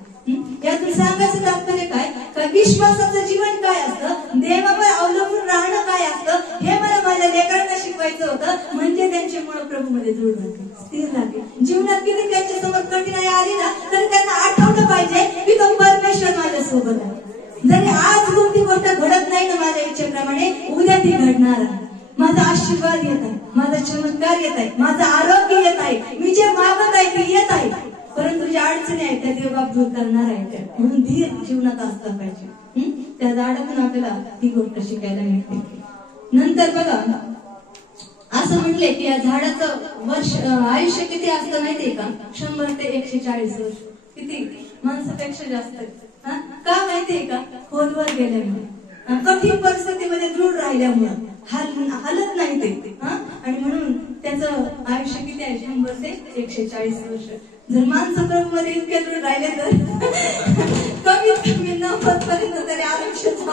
यातून सांगायचं तात्पर्य काय, का विश्वासाचं जीवन काय असतं, देवावर अवलंबून राहणं काय असतं, हे मला माझ्या लेकरांना शिकवायचं होतं. म्हणजे त्यांचे मुळ प्रभूमध्ये दृढ राहते, स्थिर राहते. जीवनात किती त्यांच्या समोर कठीणाई आली ना, तरी त्यांना आठवलं पाहिजे की तो परमेश्वर माझ्या सोबत आहे. जरी आज कोणती गोष्ट घडत नाही ना माझ्या इच्छेप्रमाणे, उद्या ती घडणार आहे. माझा आशीर्वाद येत आहे, माझा चमत्कार येत आहे, माझं आरोग्य येत आहे, मी जे मागत आहे ते येत आहे. परंतु ज्या अडचणी आहेत त्या देवबाप दूर करणार आहे. म्हणून धीर जीवनात असला पाहिजे. त्या झाडातून आपल्याला ती गोष्ट शिकायला मिळते. नंतर बघा असं म्हटले की या झाडाचं आयुष्य किती असतं माहितीये का, 100 ते 140 वर्ष. किती माणसापेक्षा जास्त. का माहितीये का, खोलवर गेल्यामुळे, कठीण परिस्थितीमध्ये दृढ राहिल्यामुळे, हलत नाही ते. आणि म्हणून त्याचं आयुष्य किती आहे, 100 ते 140 वर्ष. जर माणसं प्रभूमध्ये इतके दृढ राहिले तर कमीत कमी 90 पर्यंत तरी आयुष्याचा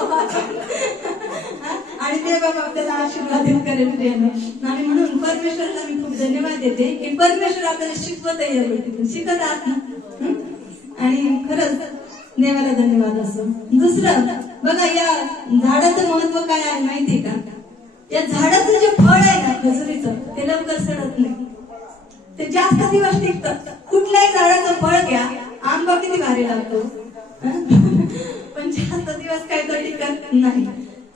आणि ते बाबा आपल्याला आशीर्वादित करेल प्रियानो. आणि म्हणून परमेश्वराला मी खूप धन्यवाद देते की परमेश्वर आपल्याला शिकवत आहे, या गोष्टीतून शिकत आहात ना. आणि खरंच देवाला धन्यवाद असो. दुसरं बघा, या झाडाचं महत्व काय आहे माहितीये का, या झाडाचं जे फळ आहे ना खजुरीचं, ते लवकर सडत नाही, ते जास्त दिवस टिकतं. कुठल्याही झाडाचं फळ घ्या, आंबा किती भारी लागतो, पण जास्त दिवस काय तो टिकत नाही.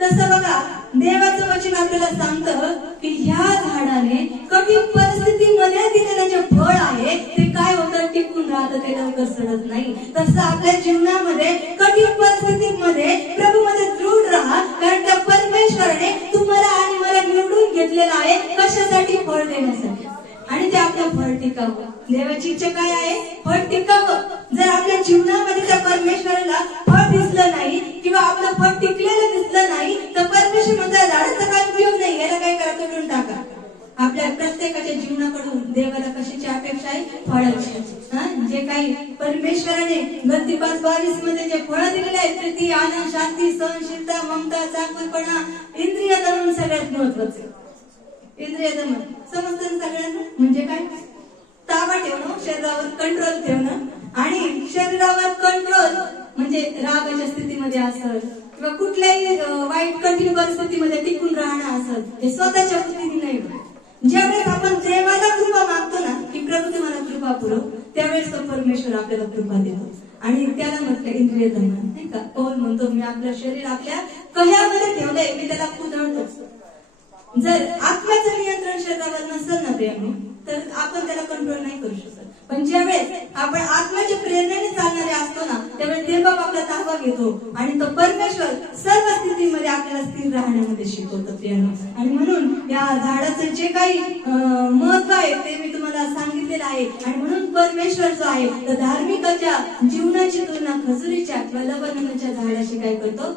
तसं बघा देवाचं वचन आपल्याला सांगतं की ह्या झाडाने कठीण परिस्थितीमध्ये दिलेलं जे फळ आहे ते काय होतं, टिकून राहतं, ते लवकर सडत नाही. तसं आपल्या जीवनामध्ये कठीण परिस्थितीमध्ये प्रभूमध्ये दृढ राहा, कारण त्या परमेश्वराने तुम्हाला आणि मला निवडून घेतलेलं आहे. कशासाठी, फळ देण्यासाठी. आणि ते आपलं फळ टिकावं. देवाची इच्छा काय आहे, फळ टिकावं. जर आपल्या जीवनामध्ये त्या परमेश्वराला फळ दिसलं नाही किंवा आपलं फळ टिकलेलं दिसलं नाही तर परमेश्वर म्हणतात झाडाचा काय उपयोग नाही, याला काय करा, तोडून टाका. आपल्या प्रत्येकाच्या जीवनाकडून देवाला कशाची अपेक्षा आहे, फळाची. जे काही परमेश्वराने गलती 5:22 मध्ये जे फळं दिलेले आहेत प्रीती, आनंद, शांती, सहनशीलता, ममता, चांगुलपणा, इंद्रिय दमन सगळ्यात महत्वाचे. इंद्रिय दमन समजतं सगळ्यांना म्हणजे काय? ताबा ठेवणं, शरीरावर कंट्रोल ठेवणं. आणि शरीरावर कंट्रोल म्हणजे रागाच्या स्थितीमध्ये असेल किंवा कुठल्याही वाईट कठीण परिस्थितीमध्ये टिकून राहणं असेल, हे स्वतःच्या वृत्तीने नाही. ज्यावेळेस आपण देवाला कृपा मागतो ना की प्रभू मला कृपा पुरव, त्यावेळेस तो परमेश्वर आपल्याला कृपा देतो. आणि त्याला म्हटलं इंद्रिय दमन, नाही का? पौल म्हणतो मी आपलं शरीर आपल्या कह्यामध्ये ठेवलंय, मी त्याला कुदळतो. जर आत्म्याचं नियंत्रण शरीरावर नसेल ना प्रेम, तर आपण त्याला कंट्रोल नाही करू शकत. पण ज्यावेळेस आपण आत्म्याच्या प्रेरणेने चालणारे असतो ना, त्यावेळेस देवबाप आपला ताबा घेतो आणि तो परमेश्वर सर्व स्थितीमध्ये आपल्याला स्थिर राहण्यामध्ये शिकवतो प्रियांनो. आणि म्हणून या झाडाचं जे काही महत्व आहे ते मी तुम्हाला सांगितलेलं आहे. आणि म्हणून परमेश्वर जो आहे तर धार्मिकाच्या जीवनाची तुलना खजुरीच्या किंवा लबननाच्या झाडाशी काय करतो,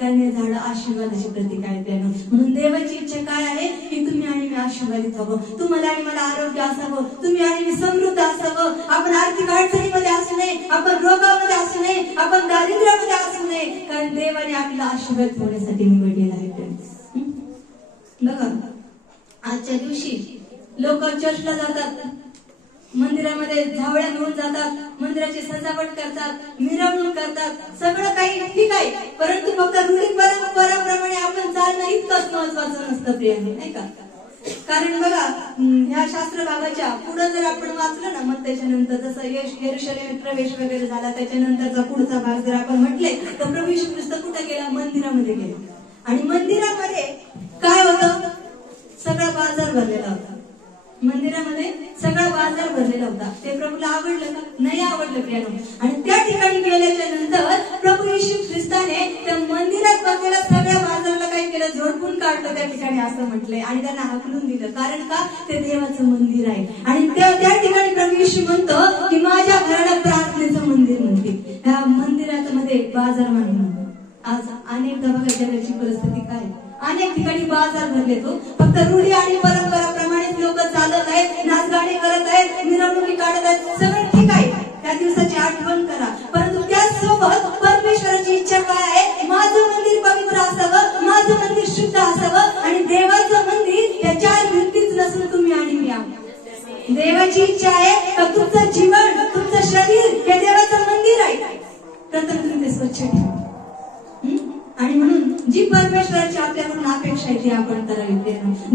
कारण हे झाड आशीर्वादाची प्रतीक आहे प्रियांनो. म्हणून देवाची इच्छा काय आहे की तुम्ही आणि मी आशीर्वादित व्हावं, तुम्हाला आणि मला आरोग्य असावं, तुम्ही आणि मी समृद्ध असावं, आपण आर्थिक अडचणीमध्ये असू नये, आपण रोगामध्ये असू नये, आपण दारिद्र्यामध्ये असू नये, कारण देवाने आपल्याला आशीर्वाद होण्यासाठी निवडलेला आहे. बघा आजच्या दिवशी लोक चर्चला जातात, मंदिरामध्ये झावळ्या घेऊन जातात, मंदिराची सजावट करतात, मिरवणूक करतात, सगळं काही ठीक आहे, परंतु फक्त रूढी परंपराप्रमाणे आपण चालणं इतकंच महत्वाचं नसतं प्रियांनो, नाही का? कारण बघा ह्या शास्त्र भागाच्या पुढे जर आपण वाचलं ना, मग त्याच्यानंतर जसं यरूशलेम प्रवेश वगैरे झाला, त्याच्यानंतरचा पुढचा भाग जर आपण म्हटले तर प्रभू येशू ख्रिस्त कुठे गेला? मंदिरामध्ये गेला. आणि मंदिरामध्ये काय होतं? सगळा बाजार भरलेला होता. मंदिरामध्ये सगळा बाजार भरलेला होता. ते प्रभूला आवडलं का? नाही आवडलं प्रियांनो. आणि त्या ठिकाणी गेल्याच्या नंतर प्रभू येशू ख्रिस्ताने त्या मंदिरात बसलेल्या सगळ्या बाजाराला काय केलं? झोडपून काढलं त्या ठिकाणी असं म्हटलंय. आणि त्यांना हाकलून दिलं. कारण का? ते देवाचं मंदिर आहे. आणि त्या ठिकाणी प्रभू येशू म्हणतो की माझ्या घराला प्रार्थनेचं मंदिर म्हणते. ह्या मंदिरात मध्ये बाजार मानलं. आज अनेकदा बघा जगाची परिस्थिती काय, अनेक ठिकाणी बाजार भरले तो फक्त रूढी आणि परंपराप्रमाणेच लोक चालत आहेत, नाचगाणे करत आहेत, मिरवणुकी काढत आहेत, सगळं ठीक आहे, त्या दिवसाची आठवण करा. परंतु त्याचसोबत परमेश्वराची इच्छा काय आहे? माझं मंदिर पवित्र असावं, माझं मंदिर शुद्ध असावं. आणि देवाचं मंदिर या चार भिंतीच नसून तुम्ही आणि मी आहोत. देवाची इच्छा आहे का तुमचं जीवन, तुमचं शरीर हे देवाचं मंदिर आहे. प्रथम तुम्ही ते स्वच्छ ठेवा. आणि म्हणून जी परमेश्वराची आपल्याकडून अपेक्षा आहे ती आपण करावी.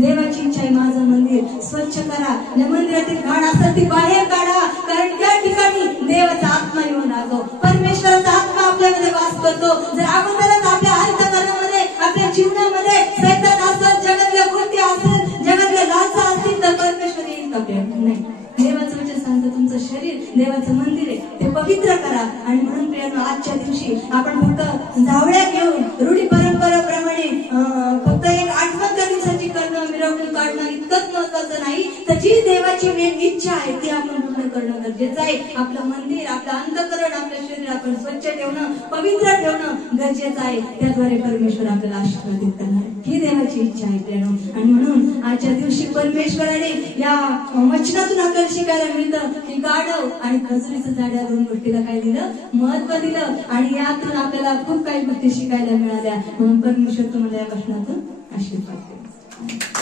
देवाची इच्छा आहे माझं मंदिर स्वच्छ करा, या मंदिरातील घाण असेल ती बाहेर काढा, कारण त्या ठिकाणी देवाचा आत्मा येऊन राहतो, परमेश्वराचा आत्मा आपल्यामध्ये वास करतो. जर अगोदरच आपल्या अंतःकरणामध्ये, आपल्या जीवनामध्ये सैतान असेल, जगातल्या गोष्टी असेल, जगातल्या लालसा असतील, तर परमेश्वर येईल का? नाही. देवाचं वचन सांगतं तुमचं शरीर देवाचं मंदिर आहे, ते पवित्र करा. आणि म्हणून प्रियांनो आजच्या दिवशी आपण फक्त झावळ्या घेऊन रूढी परंपराप्रमाणे फक्त एक आठवण त्या दिवसाची करणं, मिरवणूक काढणं इतकंच महत्वाचं नाही, तर जी देवाची मेन इच्छा आहे ती आपण पूर्ण करणं गरजेचं आहे. आपलं मंदिर, आपलं अंतःकरण, आपलं शरीर आपण स्वच्छ ठेवणं, पवित्र ठेवणं गरजेचं आहे. त्याद्वारे परमेश्वर आपल्याला आशीर्वादित करणार ही देवाची इच्छा आहे प्रियांनो. आणि म्हणून आजच्या दिवशी परमेश्वराने या वचनातून आपल्याला शिकायला मिळतं की गाढव आणि खजुरीचं झाड या दोन गोष्टीला काय दिलं? महत्व दिलं. आणि यातून आपल्याला खूप काही गोष्टी शिकायला मिळाल्या. म्हणून परमेश्वर तुम्हाला या वचनातून आशीर्वाद देतो.